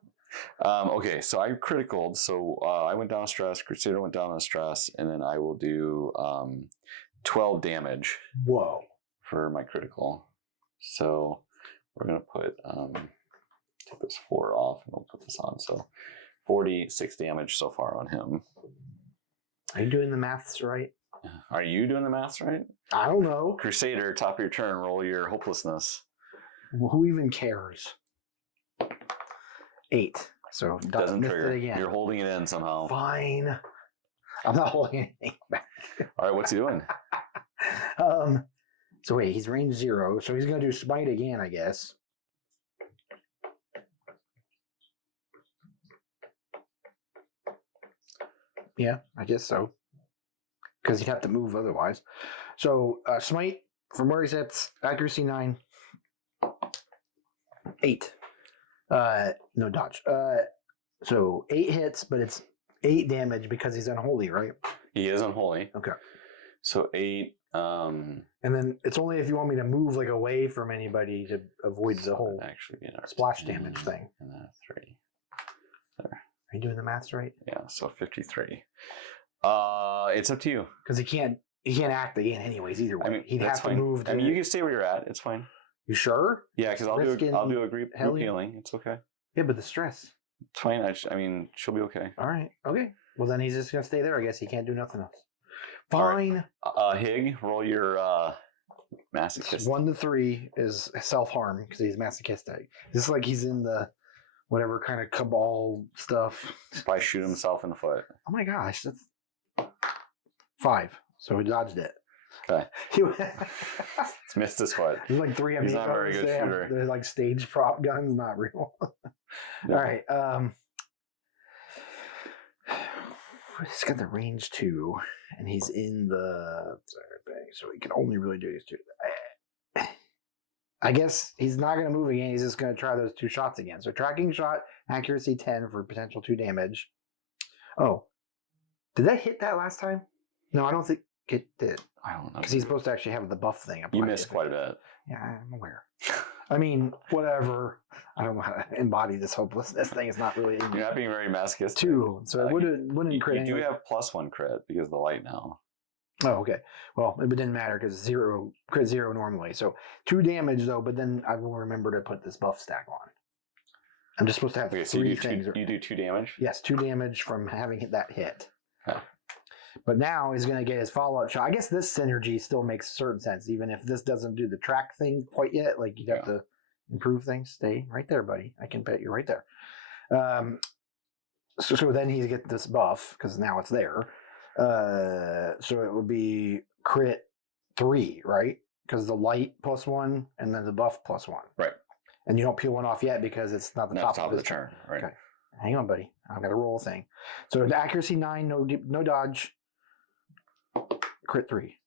Okay, so I criticaled. So I went down a stress. Crusader went down a stress, and then I will do 12 damage. Whoa. For my critical. So we're gonna put take this 4 off, and we'll put this on. So 46 damage so far on him. Are you doing the maths right? Are you doing the maths right? I don't know. Crusader, top of your turn, roll your hopelessness. Who even cares? 8. So doesn't trigger. It again. You're holding it in somehow. Fine. I'm not holding anything back. All right, what's he doing? So wait, he's range 0, so he's gonna do smite again, I guess. Yeah, I guess so. Because he'd have to move otherwise. So smite from where he sits, accuracy 9. 8. No dodge. So 8 hits, but it's 8 damage because he's unholy, right? He is unholy. Okay. So 8. And then it's only if you want me to move like away from anybody to avoid the whole actually be an splash damage thing. And then 3. There. Are you doing the maths right? Yeah. So 53. It's up to you because he can't he can't act again anyways. Either way, I mean, he'd that's have fine. to move. I mean, you can stay where you're at. It's fine. You sure? Yeah, because I'll do a group healing. It's okay. Yeah, but the stress. It's fine. I mean, she'll be okay. All right. Okay. Well, then he's just gonna stay there. I guess he can't do nothing else. Fine. Right. Hig, roll your masochist. 1 to 3 is self-harm because he's masochistic. This is like he's in the whatever kind of cabal stuff. Probably shoot himself in the foot. Oh my gosh, that's 5. So he dodged it. Okay. It's missed his foot. There's like 3 of He's not a very good shooter. They're like stage prop guns, not real. No. All right. He's got the range 2, and he's in the thing, so he can only really do these 2. I guess he's not going to move again. He's just going to try those 2 shots again. So tracking shot, accuracy 10 for potential 2 damage. Oh, did that hit that last time? No, I don't think it did. I don't know. Because he's supposed to actually have the buff thing applied. You missed quite a bit. Yeah, I'm aware. I mean, whatever. I don't know how to embody this hopelessness thing. It's not really. You're not being very masochistic. 2, so it wouldn't crit. You do have +1 crit because of the light now. Oh, okay. Well, it didn't matter because crit 0 normally. So 2 damage though, but then I will remember to put this buff stack on. I'm just supposed to have 3 things. You do 2 damage? Yes, 2 damage from having hit that hit. Okay. But now he's going to get his follow-up shot. I guess this synergy still makes certain sense, even if this doesn't do the track thing quite yet. Like, you'd have to improve things. Stay right there, buddy. I can bet you're right there. So then he gets this buff, because now it's there. So it would be crit 3, right? Because the light +1, and then the buff +1. Right. And you don't peel one off yet because it's not the top of the turn. Right. Okay. Hang on, buddy. I've got to roll a thing. So the accuracy 9, no dodge. Crit 3.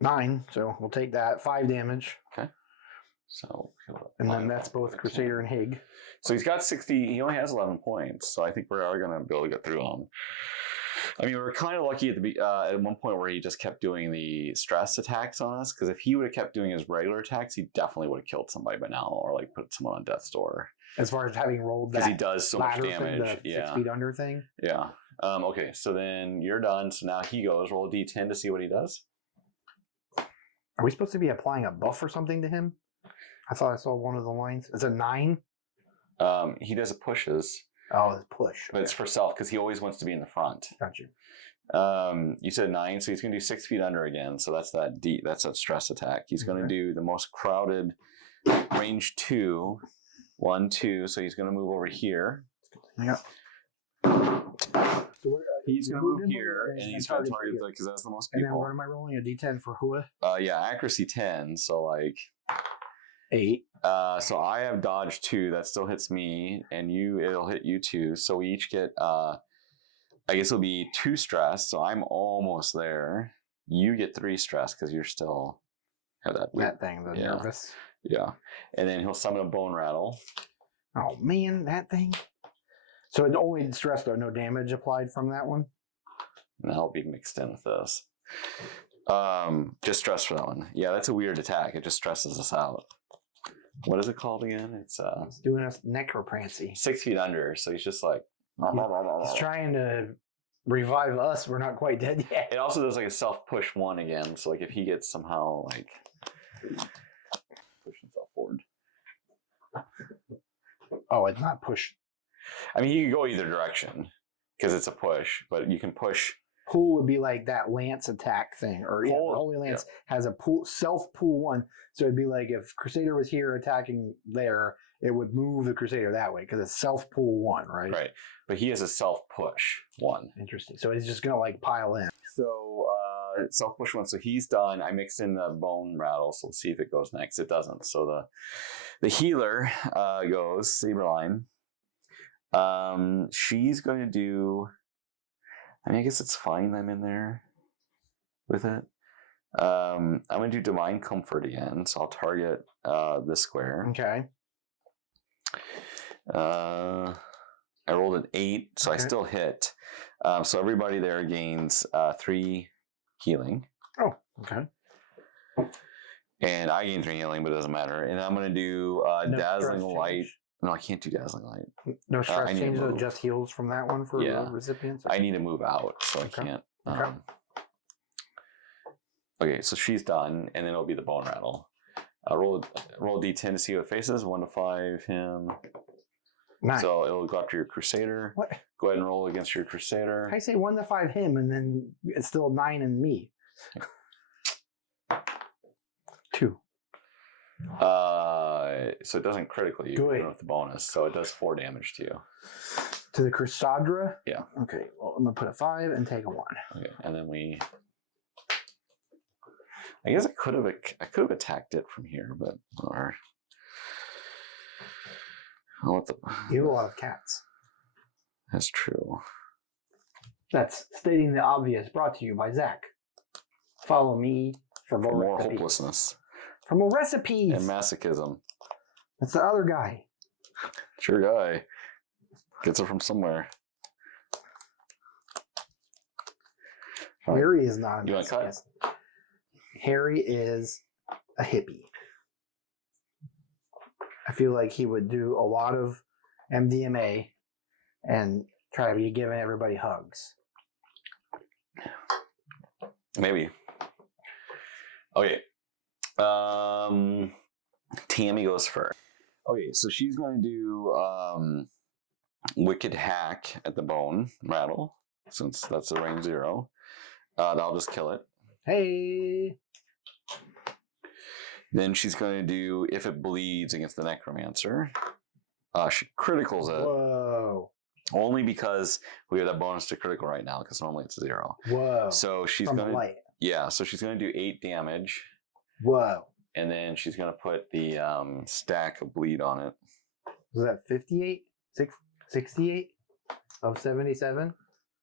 9, so we'll take that. 5 damage. Okay. So and then that's both Crusader and Hig. So he's got 60. He only has 11 points. So I think we are going to be able to get through him. I mean, we were kind of lucky at one point where he just kept doing the stress attacks on us. Because if he would have kept doing his regular attacks, he definitely would have killed somebody by now, or like put someone on death's door. As far as having rolled that, because he does so much damage. Thing, the 6 feet under thing. Yeah. Okay. So then you're done. So now he goes. Roll a d10 to see what he does. Are we supposed to be applying a buff or something to him? I thought I saw one of the lines. It's a 9. He does it pushes. Oh, it's push. But it's for self because he always wants to be in the front. Got you. You said 9, so he's going to do 6 feet under again. So that's that stress attack. He's going to do the most crowded range 2. 1, 2. So he's going to move over here. Yeah. So he's going to move here, and he's going to target because that's the most people. And then what am I rolling? A d10 for Hua? Yeah, accuracy 10. So like 8. So I have dodge 2. That still hits me, and it'll hit you 2. So we each get. I guess it'll be 2 stress. So I'm almost there. You get 3 stress because you're still have that thing. The nervous. Yeah, and then he'll summon a bone rattle. Oh man, that thing. So it's only stress though, no damage applied from that one. And that'll be mixed in with this. Just stress for that one. Yeah, that's a weird attack. It just stresses us out. What is it called again? It's doing us necromancy. 6 feet under, so he's just like. He's trying to revive us. We're not quite dead yet. It also does like a self push 1 again. So like if he gets somehow like push himself forward. Oh, it's not push. I mean, you can go either direction because it's a push, but you can push. Pull would be like that lance attack thing, or Holy Lance has a self pull 1. So it'd be like if Crusader was here attacking there, it would move the Crusader that way because it's self pull 1, right? Right, but he has a self push 1. Interesting. So he's just gonna like pile in. So self push 1. So he's done. I mixed in the bone rattle, so let's see if it goes next. It doesn't. So the healer goes Saberline. She's going to do. I mean, I guess it's fine. I'm in there with it. I'm going to do Divine Comfort again, so I'll target this square. Okay. I rolled an 8, so I still hit. So everybody there gains 3 healing. Oh, okay. And I gain 3 healing, but it doesn't matter. And I'm going to do Dazzling Light. No, I can't do Dazzling Light. No stress change, though, just heals from that one for recipients? I need to move out, so I can't. Okay. Okay, so she's done, and then it'll be the bone rattle. Roll a d10 to see what it faces. 1 to 5, him. 9. So it'll go after your Crusader. What? Go ahead and roll against your Crusader. I say 1 to 5 him, and then it's still 9 and me. 2. So it doesn't critically you Good. with the bonus, so it does 4 damage to you. To the Crusadra? Yeah. Okay, well, I'm going to put a 5 and take a 1. Okay, and then I guess I could have attacked it from here, but or You have a lot of cats. That's true. That's stating the obvious, brought to you by Zach. Follow me for more recipes. Hopelessness. For more recipes. And masochism. That's the other guy. It's your guy. Gets it from somewhere. Harry is not a You want to cut? Harry is a hippie. I feel like he would do a lot of MDMA and try to be giving everybody hugs. Maybe. Okay. Tammy goes first. Okay, so she's going to do Wicked Hack at the bone rattle, since that's a range 0. That'll just kill it. Hey! Then she's going to do If It Bleeds against the Necromancer. She criticals it. Whoa. Only because we have that bonus to critical right now, because normally it's 0. Whoa. So she's From going the light. Yeah, so she's going to do 8 damage. Whoa. And then she's going to put the stack of bleed on it. Was that 58? 68 of 77?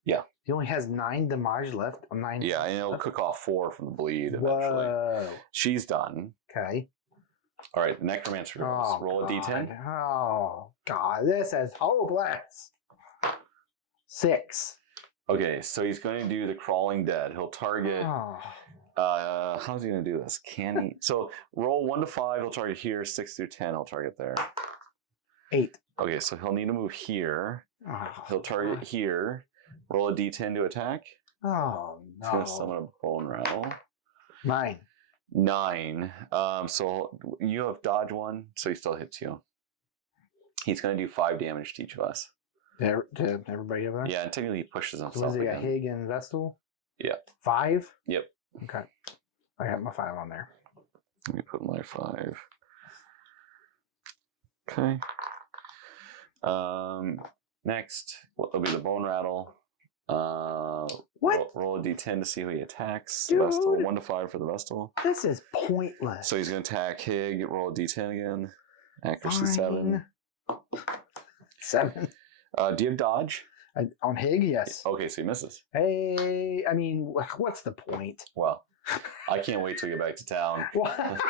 Yeah. He only has 9 damage left. 9. Yeah, and it'll cook off 4 from the bleed eventually. Whoa. She's done. Okay. All right, the Necromancer goes. Oh, Roll a d10. Oh, God. This is hopeless. 6. Okay, so he's going to do the Crawling Dead. He'll target... Oh. How's he going to do this? Can he... So roll 1 to 5. He'll target here. 6 through 10. He'll target there. 8. Okay, so he'll need to move here. Oh, He'll target here. Roll a d10 to attack. Oh, He's going to no. summon a bone rattle. 9. 9. So you have dodge 1, so he still hits you. He's going to do 5 damage to each of us. To everybody over there? Yeah, and technically he pushes So himself was he a again. Hig and Vestal? Yeah. 5? Yep. Okay. I got my 5 on there. Let me put my 5. Okay. Next, will be the bone rattle. What? Roll a d10 to see who he attacks. Dude. Vestal, 1 to 5 for the Vestal. This is pointless. So he's going to attack Hig. Roll a d10 again. Accuracy 7. 7. Do you have dodge? On Hig, yes. Okay, so he misses. Hey, I mean, what's the point? Well, I can't wait till you get back to town. What?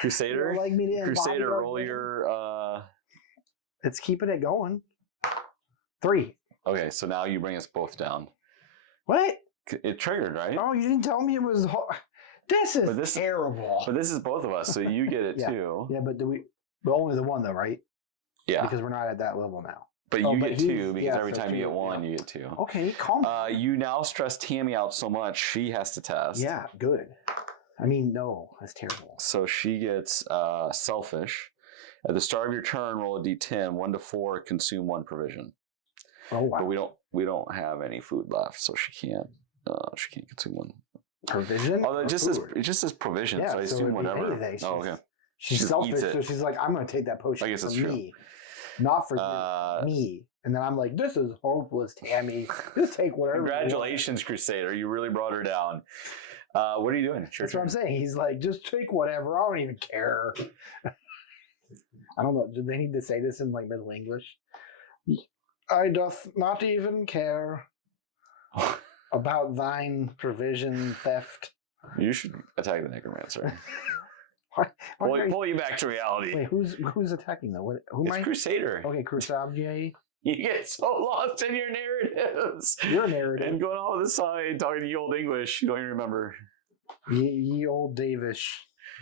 Crusader? You don't like me to embody Crusader, our roll plan? your... It's keeping it going. 3. Okay, so now you bring us both down. What? It triggered, right? Oh, you didn't tell me it was... This is terrible. But this is both of us, so you get it Yeah. too. Yeah, but but only the one though, right? Yeah. Because we're not at that level now. But Oh, you but get he's- 2, because yeah, every so time 2, you get 1, yeah. you get 2. Okay, calm down. You now stress Tammy out so much, she has to test. Yeah, good. I mean, no, that's terrible. So she gets Selfish. At the start of your turn, roll a d10, 1 to 4, consume 1 provision. Oh wow. But we don't have any food left, so she can't consume 1. Provision? Oh, it just says provision, Yeah, so I so assume it'd be whatever. anything. Oh, okay. She's She just selfish, eats it. so she's like, I'm going to take that potion I guess for that's true. me, not for you, me. And then I'm like, this is hopeless, Tammy. Just take whatever. you want. Congratulations, Crusader. You really brought her down. What are you doing? That's what I'm saying. He's like, just take whatever. I don't even care. I don't know. Do they need to say this in like Middle English? I doth not even care about thine provision theft. You should attack the Necromancer. Why Pull you back to reality. wait, who's attacking though? Who am It's I? Crusader. Okay, Crusader. You get so lost in your narratives. Your narrative. And going on the side, talking to you old English. You don't even remember. Ye old Davish.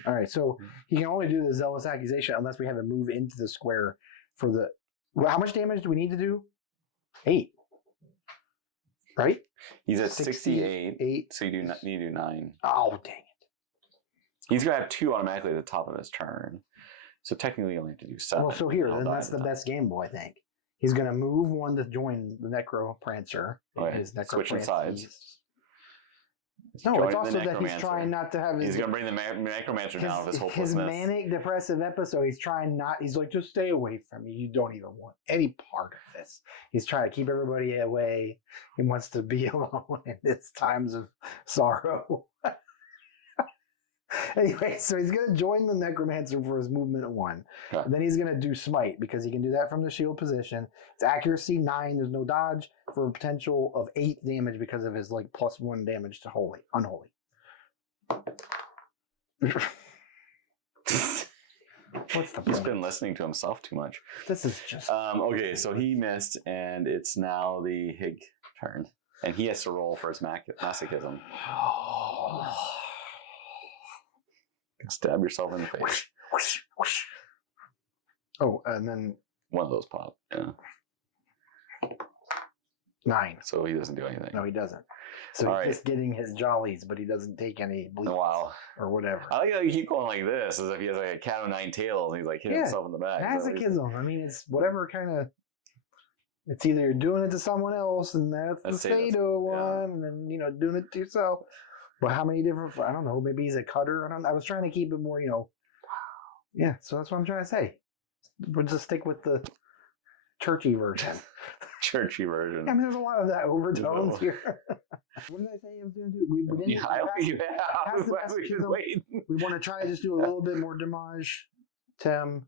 All right, so he can only do the zealous accusation unless we have him move into the square for the. Well, how much damage do we need to do? 8. Right? He's at 68. 8. So you need to do 9. Oh, dang it. He's going to have 2 automatically at the top of his turn. So technically you only have to do 7. Well, so here, He'll then die that's at the top. best gamble, I think. He's going to move 1 to join the Necromancer. Okay. Switching sides. No, Joining it's the also that he's Necromancer. trying not to have his... He's going to bring the Necromancer down with his his hopelessness. manic depressive episode. He's trying not... He's like, just stay away from me. You don't even want any part of this. He's trying to keep everybody away. He wants to be alone in his times of sorrow. Anyway, so he's going to join the Necromancer for his movement of 1. Okay. And then he's going to do Smite because he can do that from the shield position. It's accuracy 9. There's no dodge for a potential of 8 damage because of his like +1 damage to unholy. What's the point? He's been listening to himself too much. This is just... Okay, so he missed, and it's now the Hig turn. And he has to roll for his masochism. Stab yourself in the face. Oh, and then... One of those pop, yeah. 9. So he doesn't do anything. No, he doesn't. So he's just getting his jollies, but he doesn't take any bleeds or whatever. I like how you keep going like this, as if he has like a cat o' 9 tails, and he's like hitting himself in the back. Masochism. I mean, it's whatever kind of... It's either you're doing it to someone else, and that's the Sado one, and then, doing it to yourself. But how many different... I don't know. Maybe he's a cutter. I was trying to keep it more, Yeah, so that's what I'm trying to say. We'll just stick with the churchy version. Churchy version. Yeah, I mean, there's a lot of that overtones here. What did I say I was going to do? We didn't. We want to try to just do a little bit more damage, Tim,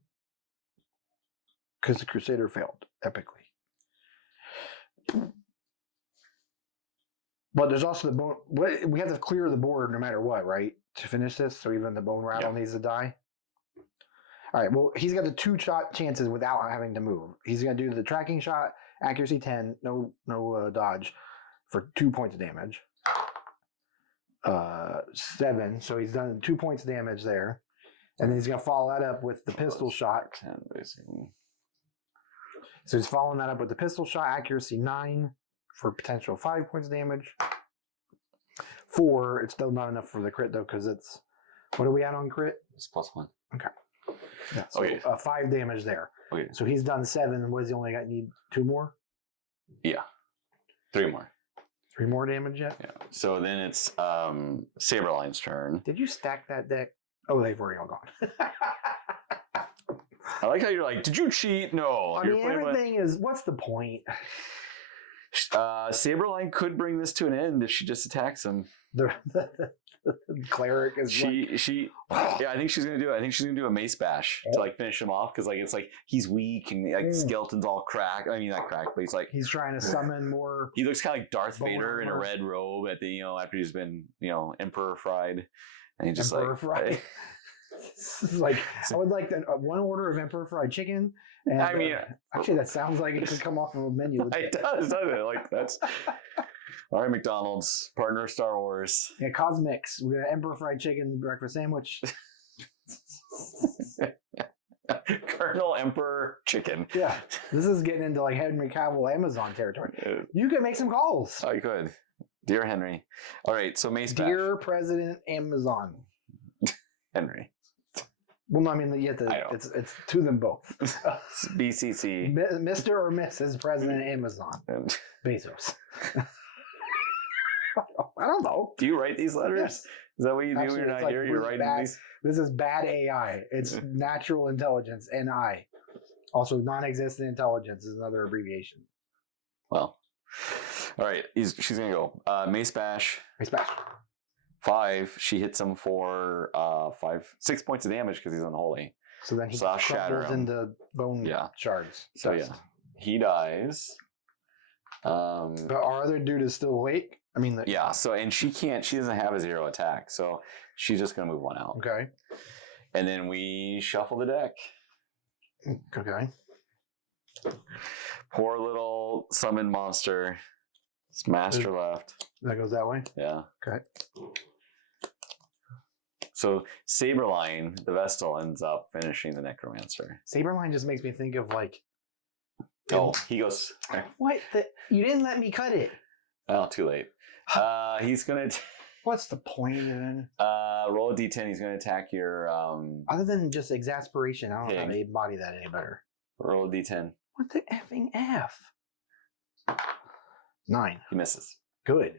because the Crusader failed epically. But there's also the bone. We have to clear the board no matter what, right? To finish this, so even the bone rattle needs to die. All right. Well, he's got the 2 shot chances without having to move. He's going to do the tracking shot, accuracy 10, no dodge, for 2 points of damage. 7. So he's done 2 points of damage there, and then he's going to follow that up with the pistol shot. 10, basically. So he's following that up with the pistol shot, accuracy 9 for potential 5 points of damage. 4. It's still not enough for the crit though, because it's... What are we at on crit? It's +1. Okay. Yeah, so 5 damage there. Okay. So he's done 7. What does he only got? Need 2 more? Yeah. 3 more. 3 more damage yet? Yeah. So then it's Saberline's turn. Did you stack that deck? Oh, they've already all gone. I like how you're like, did you cheat? No. I mean, everything is... What's the point? Saberline could bring this to an end if she just attacks him. The cleric is I think she's gonna do it. I think she's gonna do a mace bash to like finish him off, because like it's like he's weak and like skeleton's all cracked. I mean, not cracked, but he's trying to summon more. He looks kind of like Darth Vader in a red robe at the after he's been emperor fried, and he just emperor fried. Like I would like 1 order of emperor fried chicken. And, I mean, actually, that sounds like it could come off of a menu. It does, doesn't it? Like that's. All right, McDonald's, partner of Star Wars. Yeah, Cosmix. We got Emperor fried chicken breakfast sandwich. Colonel Emperor chicken. Yeah, this is getting into like Henry Cavill Amazon territory. You can make some calls. I could. Dear Henry. All right, so Mace bash. Dear President Amazon. Henry. Well, no, I mean, you have to, it's to them both. BCC. Mr. or Mrs. President Amazon. Bezos. I don't know. Do you write these letters? Yes. Is that what you do when you're not here? You're writing these? This is bad AI. It's natural intelligence, NI. Also, non-existent intelligence is another abbreviation. Well, all right. She's going to go. Mace bash. Mace bash. 5. She hits him for 6 points of damage because he's unholy. So then he crumbles into bone shards. So he dies. But our other dude is still awake. I mean, so and she doesn't have a 0 attack, so she's just gonna move 1 out. Okay. And then we shuffle the deck. Okay. Poor little summoned monster. It's master left. That goes that way? Yeah. Okay. So Saberline, the Vestal, ends up finishing the Necromancer. Saberline just makes me think of like... Oh, he goes... What? You didn't let me cut it. Oh, too late. He's gonna What's the point even? roll a d10. He's gonna attack your Other than just exasperation, I don't know how Pig. to embody that any better. roll a d10. What the effing F? 9. He misses. Good.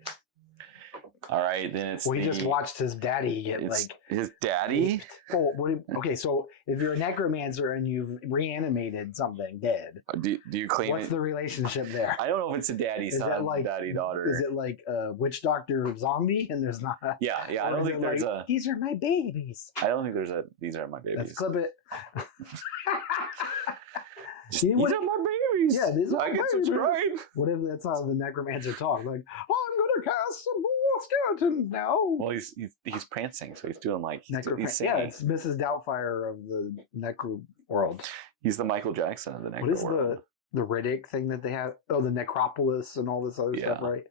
All right, then it's Well, he just watched his daddy get it's like. his daddy. Oh, okay, so if you're a necromancer and you've reanimated something dead, Do you claim what's it? the relationship there? I don't know if it's a daddy Is son, that like daddy daughter. Is it like a witch doctor zombie and there's not? Yeah. I Or don't is think it there's like, a. These are my babies. I don't think there's a. These are my babies. Let's clip it. These are my babies. Yeah, these are I my can babies. subscribe. What if that's how the necromancer talks? Like, oh, I'm gonna cast some more skeletons now. Well, he's prancing, so he's doing like he's Yeah, singing. it's Mrs. Doubtfire of the necro world. He's the Michael Jackson of the necro What is world. the Riddick thing that they have? Oh, the Necropolis and all this other stuff, Yeah. right?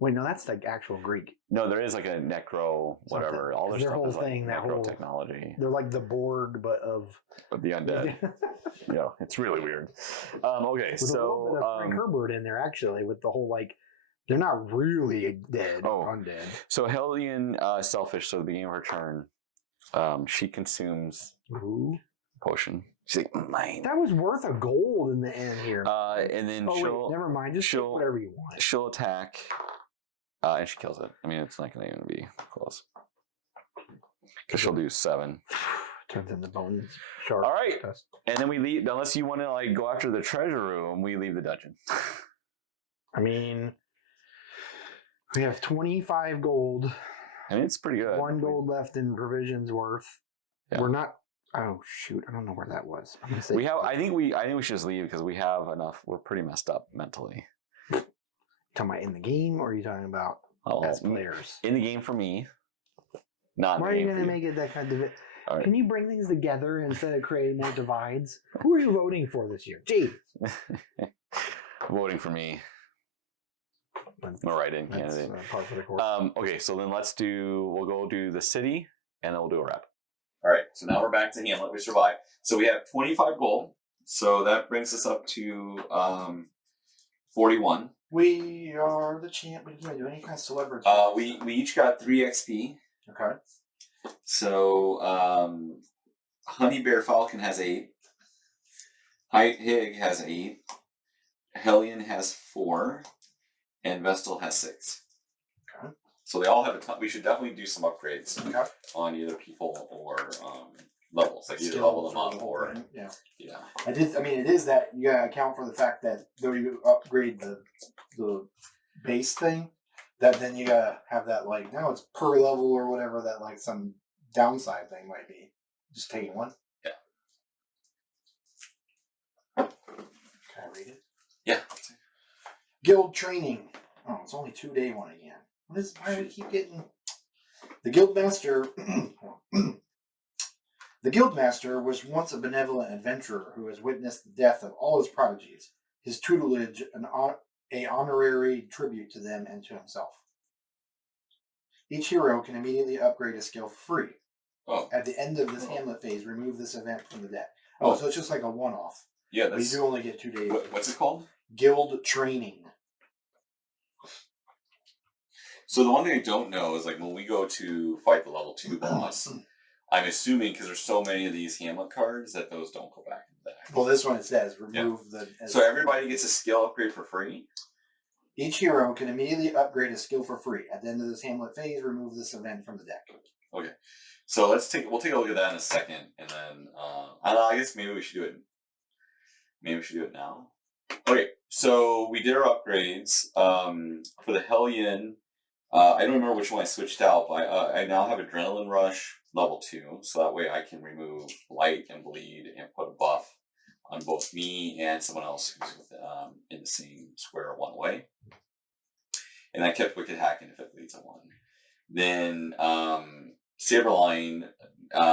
Wait, no, that's like actual Greek. No, there is like a necro whatever. Something. All their Their stuff whole is like thing, that necro whole- technology. They're like the Borg, but of But the undead. Yeah, it's really weird. Okay, With a little bit of Frank Herbert in there, actually, with the whole like, they're not really dead, undead. So Hellion, selfish. So at the beginning of her turn, she consumes Ooh. potion. She's like mine. That was worth a gold in the end here. And then wait, never mind. Just take she'll- whatever you want. she'll attack, and she kills it. I mean, it's not going to even be close because she'll do 7. Turns into bone shark. All right. Test. And then we leave, unless you want to like go after the treasure room, we leave the dungeon. I mean, we have 25 gold. I mean, it's pretty good. 1 gold left in provisions worth. Yeah. We're not. Oh shoot! I don't know where that was. I'm gonna say We have. I think we should just leave because we have enough. We're pretty messed up mentally. Talking about in the game, or are you talking about as players? In the game for me. Not. Why in are the you game going for to make it that kind of? All right. Can you bring things together instead of creating more divides? Who are you voting for this year? Gee, Voting for me. I'm a write-in that's candidate. par for the course. Okay, so then we'll go do the city, and then we'll do a wrap. All right, so now we're back to Hamlet. We survived. So we have 25 gold. So that brings us up to 41. We are the champ. We can't do any kind of celebrity. We each got 3 XP. Okay. So Honey Bear Falcon has 8. Hig has 8. Hellion has 4. And Vestal has 6. Okay. So they all have a ton. We should definitely do some upgrades on either people or levels. Like either level them up or yeah. Yeah. It is that you gotta account for the fact that though you upgrade the base thing, that then you gotta have that like now it's per level or whatever that like some downside thing might be. Just taking one. Yeah. Can I read it? Yeah. Guild training. Oh, it's only 2-day one again. Why do we keep getting the Guildmaster? The Guildmaster was once a benevolent adventurer who has witnessed the death of all his prodigies. His tutelage an honorary tribute to them and to himself. Each hero can immediately upgrade a skill for free. Oh. At the end of this Hamlet phase, remove this event from the deck. Oh, so it's just like a one-off. Yeah, But you do only get 2 days. What's it called? Guild training. So the one thing I don't know is like when we go to fight the level 2 boss, I'm assuming because there's so many of these Hamlet cards that those don't go back in the deck. Well, this one it says remove the. So everybody gets a skill upgrade for free? Each hero can immediately upgrade a skill for free. At the end of this Hamlet phase, remove this event from the deck. Okay. So we'll take a look at that in a second, and then I don't know, I guess maybe we should do it. Maybe we should do it now. Okay, so we did our upgrades for the Hellion. I don't remember which one I switched out, but I now have Adrenaline Rush level 2, so that way I can remove Light and Bleed and put a buff on both me and someone else who's in the same square one way. And I kept Wicked Hacking if it bleeds on 1. Then Saberline,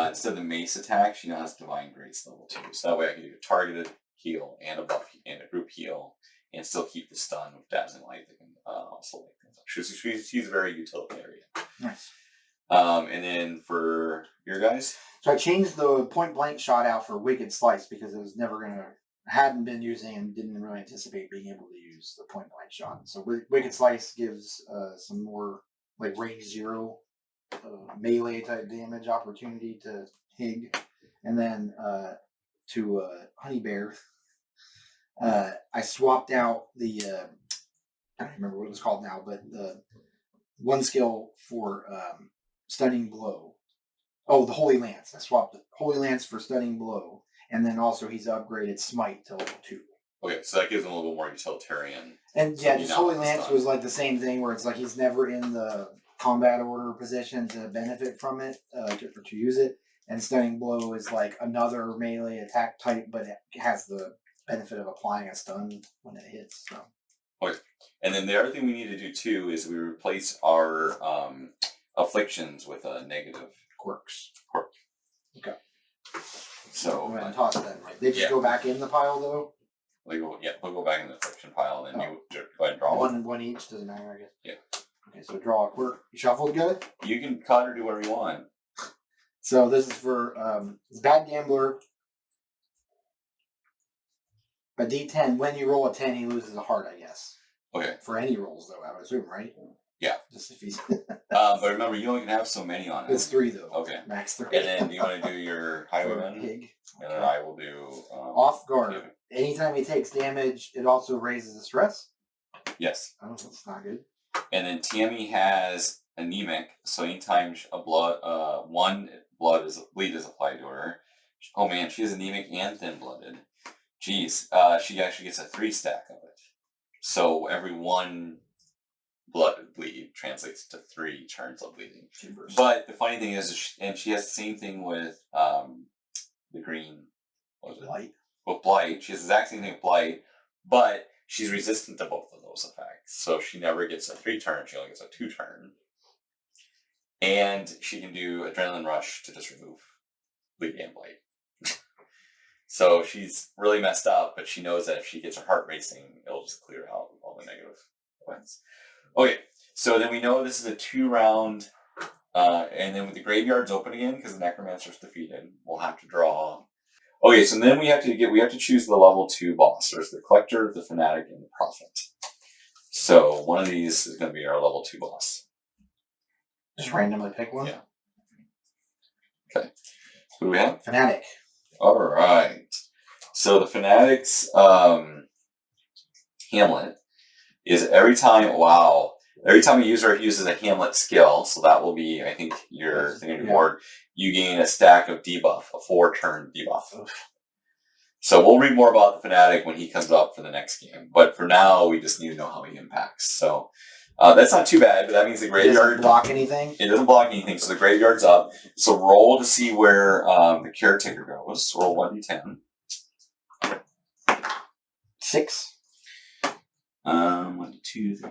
instead of the mace attack, she now has Divine Grace level 2. So that way I can do a targeted heal and a buff and a group heal and still keep the stun with Dazzling Light that can also like things up. She's very utilitarian. Nice. And then for your guys? So I changed the point blank shot out for Wicked Slice because it was never going to hadn't been using and didn't really anticipate being able to use the point blank shot. So Wicked Slice gives some more like range 0 melee type damage opportunity to Hig, and then to Honey Bear. I swapped out the I don't remember what it was called now, but the one skill for Stunning Blow. Oh, the Holy Lance. I swapped the Holy Lance for Stunning Blow, and then also he's upgraded Smite to level 2. Okay, so that gives him a little bit more utilitarian. And yeah, just Holy Lance was like the same thing where it's like he's never in the combat order position to benefit from it, to use it. And Stunning Blow is like another melee attack type, but it has the benefit of applying a stun when it hits. So. Okay. And then the other thing we need to do too is we replace our afflictions with a negative quirks. Okay. So I'm gonna toss them. Right? They just go back in the pile though. They'll go back in the affliction pile, and then you go ahead and draw one each. Doesn't matter, I guess. Yeah. Okay, so draw a quirk. You shuffle together. You can cut or do whatever you want. So this is for Bad Gambler. A D10. When you roll a 10, he loses a heart, I guess. Okay. For any rolls, though, I would assume, right? Yeah. Just if he's. But remember, you only can have so many on it. It's 3 though. Okay. Max 3. And then you want to do your highwayman? Hig. And then I will do off guard. Hig. Anytime he takes damage, it also raises the stress. Yes. Oh, that's not good. And then Tammy has anemic, so anytime one bleed is applied to her. Oh man, she is anemic and thin-blooded. Jeez, she actually gets a 3 stack of it. So every 1 blood bleed translates to 3 turns of bleeding. But the funny thing is, and she has the same thing with the green. What was it? Blight. With Blight, she has the exact same thing with Blight, but she's resistant to both of those effects. So she never gets a 3 turn; she only gets a 2 turn. And she can do Adrenaline Rush to just remove bleed and Blight. So she's really messed up, but she knows that if she gets her heart racing, it'll just clear out all the negative effects. Okay, so then we know this is a 2-round, and then with the graveyards open again, because the Necromancer's defeated, we'll have to draw. Okay, so then we have to choose the level 2 boss. There's the Collector, the Fanatic, and the Prophet. So one of these is going to be our level 2 boss. Just randomly pick one? Yeah. Okay. Who do we have? Fanatic. All right. So the Fanatic's Hamlet is every time a user uses a Hamlet skill, so that will be, I think, your thing on your board, you gain a stack of debuff, a 4-turn debuff. So we'll read more about the Fanatic when he comes up for the next game. But for now, we just need to know how he impacts. So that's not too bad, but that means the graveyard... It doesn't block anything? It doesn't block anything, so the graveyard's up. So roll to see where the Caretaker goes. Roll 1d10. 6. 1, 2, 3.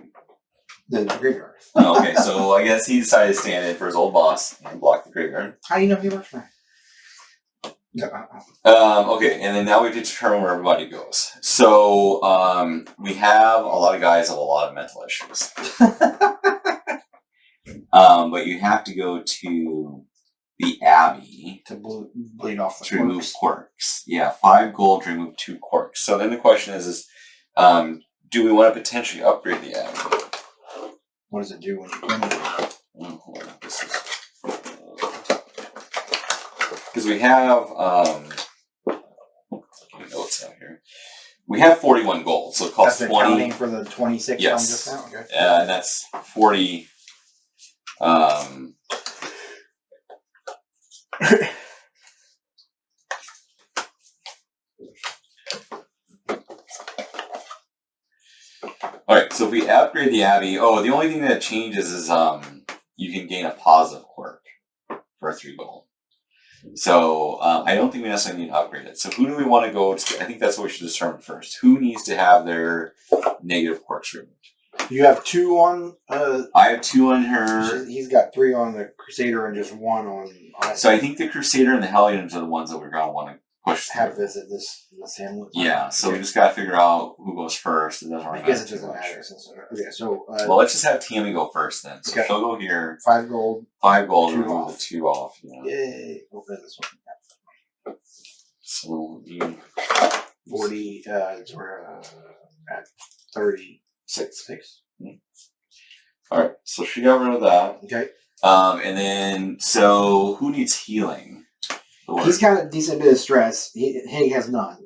The graveyard. Okay, so I guess he decided to stand in for his old boss and block the graveyard. How do you know he works for him? Okay, and then now we have to determine where everybody goes. So we have a lot of guys have a lot of mental issues. But you have to go to the Abbey to bleed off the to remove quirks. Yeah, 5 gold to remove 2 quirks. So then the question is do we want to potentially upgrade the Abbey? What does it do when you bring it? Hold on, this is because we have notes out here. We have 41 gold, so it costs that's 20. Accounting for the 26 yes. on just now? Okay. And that's 40. Alright, so if we upgrade the Abbey, the only thing that changes is you can gain a positive quirk for 3 gold. So I don't think we necessarily need to upgrade it. So who do we want to go to? I think that's what we should determine first. Who needs to have their negative quirks removed? You have 2 on... I have 2 on her. He's got 3 on the Crusader and just 1 on... So I think the Crusader and the Hellions are the ones that we're going to want to push through. Have visit this Hamlet. Yeah, so we just got to figure out who goes first. It doesn't really matter. I guess it doesn't matter. Okay, so... well, let's just have Tammy go first then. So she'll go here. 5 gold. 5 gold, 2 remove off. the 2 off. Yeah. Yay. Open this one. So you... 40. So we're at 36. All right, so she got rid of that. Okay. And then, so who needs healing? He's got a decent bit of stress. Hig has none.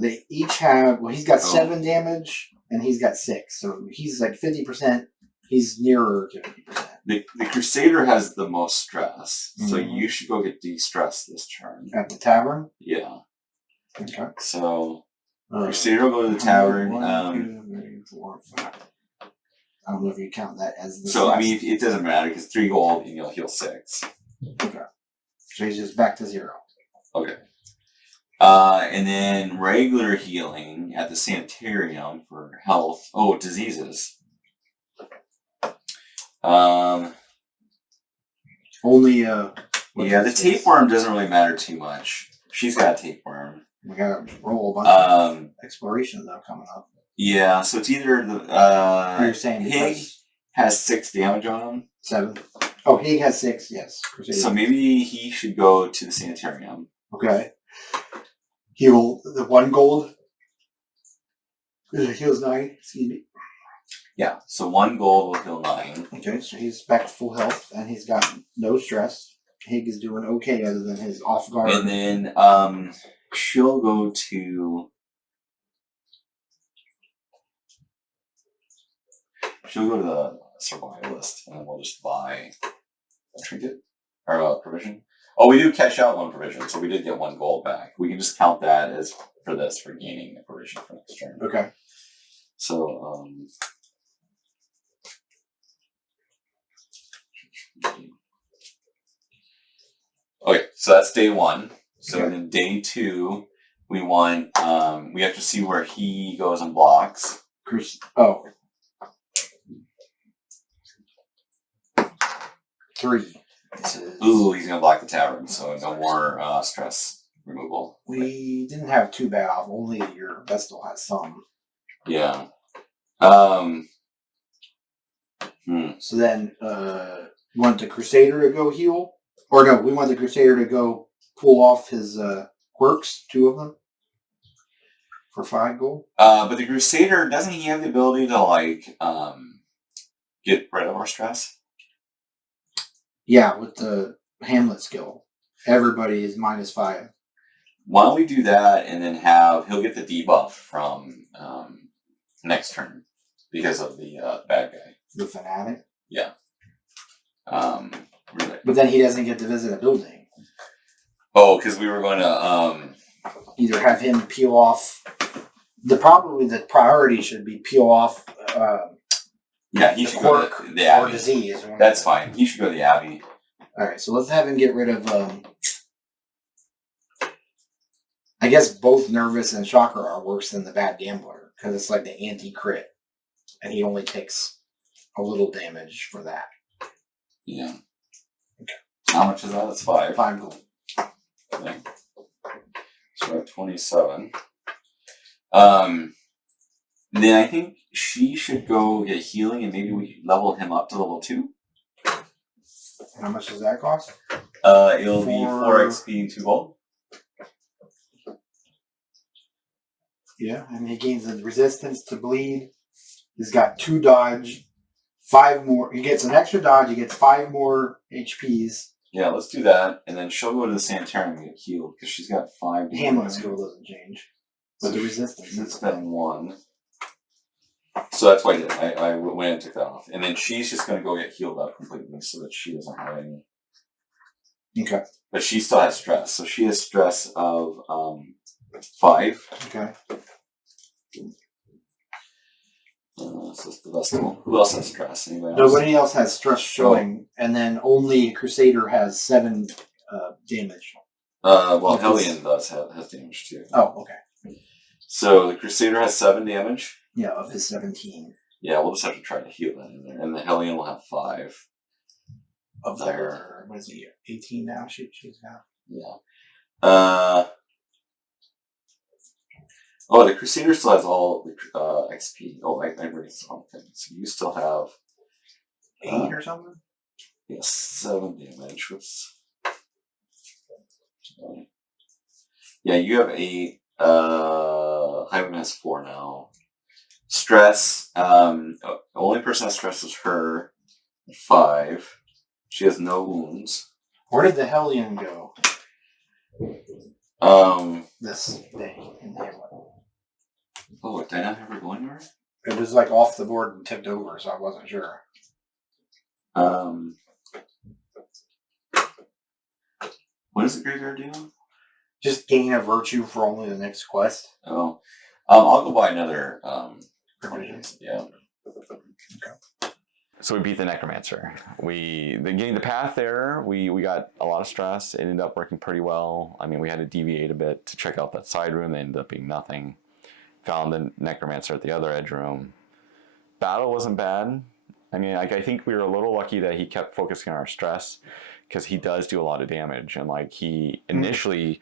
They each have. Well, he's got 7 damage, and he's got 6. So he's like 50%. He's nearer to 50%. The Crusader has the most stress, so you should go get de-stressed this turn. At the tavern? Yeah. Okay. So, Crusader will go to the tavern. 1, 2, 3, 4, 5. I don't know if you count that as the So, stress. I mean, it doesn't matter, because 3 gold, and you'll heal 6. Okay. So he's just back to 0. Okay. And then regular healing at the sanitarium for health. Oh, diseases. Only the tapeworm doesn't really matter too much. She's got a tapeworm. We gotta roll a bunch of exploration though coming up. Yeah, so it's either the You're saying Hig has 6 damage on him. 7. Oh, Hig has 6. Yes. Crusader. So maybe he should go to the sanitarium. Okay. Heal the 1 gold. Heals 9. Excuse me. Yeah, so 1 gold will heal 9. Okay, so he's back to full health, and he's got no stress. Hig is doing okay other than his off guard. And then she'll go to... She'll go to the survivalist, and then we'll just buy a trinket or a provision. Oh, we do cash out 1 provision, so we did get 1 gold back. We can just count that as for this for gaining a provision for next turn. Okay. So okay, so that's day 1. So then day 2, we want we have to see where he goes and blocks. Oh. 3. Ooh, he's gonna block the tavern, so no more stress removal. We didn't have too bad off. Only your Vestal has some. Yeah. So then, you want the Crusader to go heal? Or no, we want the Crusader to go pull off his quirks, 2 of them, for 5 gold. But the Crusader, doesn't he have the ability to, like, get rid of our stress? Yeah, with the Hamlet skill. Everybody is -5. Why don't we do that and then he'll get the debuff from next turn because of the bad guy. The Fanatic? Yeah. Really. But then he doesn't get to visit a building. Oh, because we were going to... Either have him peel off... Probably the priority should be peel off... yeah, he should go to the Abbey. Or disease. That's fine. He should go to the Abbey. Alright, so let's have him get rid of... I guess both Nervous and Shocker are worse than the Bad Gambler. Because it's like the anti-crit. And he only takes a little damage for that. Yeah. Okay. How much is that? That's 5. 5 gold. Okay. So we're at 27. Then I think she should go get healing and maybe we level him up to level 2. How much does that cost? It'll be 4 XP and 2 gold. Yeah, and he gains the resistance to bleed. He's got 2 dodge, 5 more. He gets an extra dodge. He gets 5 more HPs. Yeah, let's do that. And then she'll go to the sanitarium and get healed because she's got 5. Hamlet skill doesn't change. But the resistance is been 1. So that's why I went and took that off. And then she's just going to go get healed up completely so that she doesn't have any. Okay. But she still has stress. So she has stress of 5. Okay. So it's the Vestal. Who else has stress? Anybody else? Nobody else has stress showing. And then only Crusader has 7 damage. Well, Hellion has damage too. Oh, okay. So the Crusader has 7 damage. Yeah, of his 17. Yeah, we'll just have to try to heal that in there. And the Hellion will have 5. Of their, what is he, 18 now? She's got. Yeah. Oh, the Crusader still has all the XP. Oh, I already saw things. So you still have 8 or something? Yes, 7 damage. Whoops. Yeah, you have 8. Graham has 4 now. Stress. The only person that stress is her. 5. She has no wounds. Where did the Hellion go? This day in Hamlet. Oh, did I not have her go anywhere? It was like off the board and tipped over, so I wasn't sure. What does the graveyard do? Just gain a virtue for only the next quest. Oh. I'll go buy another Provisions. Yeah. Okay. So we beat the Necromancer. Getting the path there, we got a lot of stress. It ended up working pretty well. I mean, we had to deviate a bit to check out that side room. They ended up being nothing. Found the Necromancer at the other edge room. Battle wasn't bad. I mean, I think we were a little lucky that he kept focusing on our stress because he does do a lot of damage. And like he initially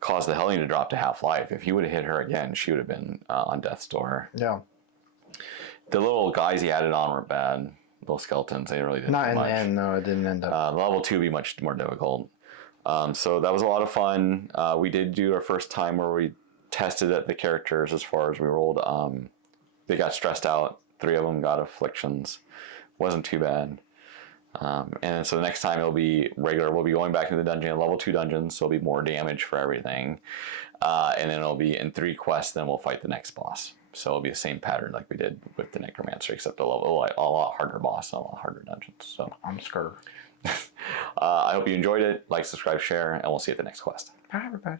caused the Hellion to drop to half life. If he would have hit her again, she would have been on death's door. Yeah. The little guys he added on weren't bad. Little skeletons, they really didn't Not do in much. the end, no, it didn't end up. Level 2 would be much more difficult. So that was a lot of fun. We did do our first time where we tested at the characters as far as we rolled. They got stressed out. 3 of them got afflictions. Wasn't too bad. And so the next time it'll be regular. We'll be going back into the dungeon, level 2 dungeons, so it'll be more damage for everything. And then it'll be in 3 quests, then we'll fight the next boss. So it'll be the same pattern like we did with the Necromancer, except a lot harder boss and a lot harder dungeons. So I'm scared. I hope you enjoyed it. Like, subscribe, share, and we'll see you at the next quest. Bye, everybody.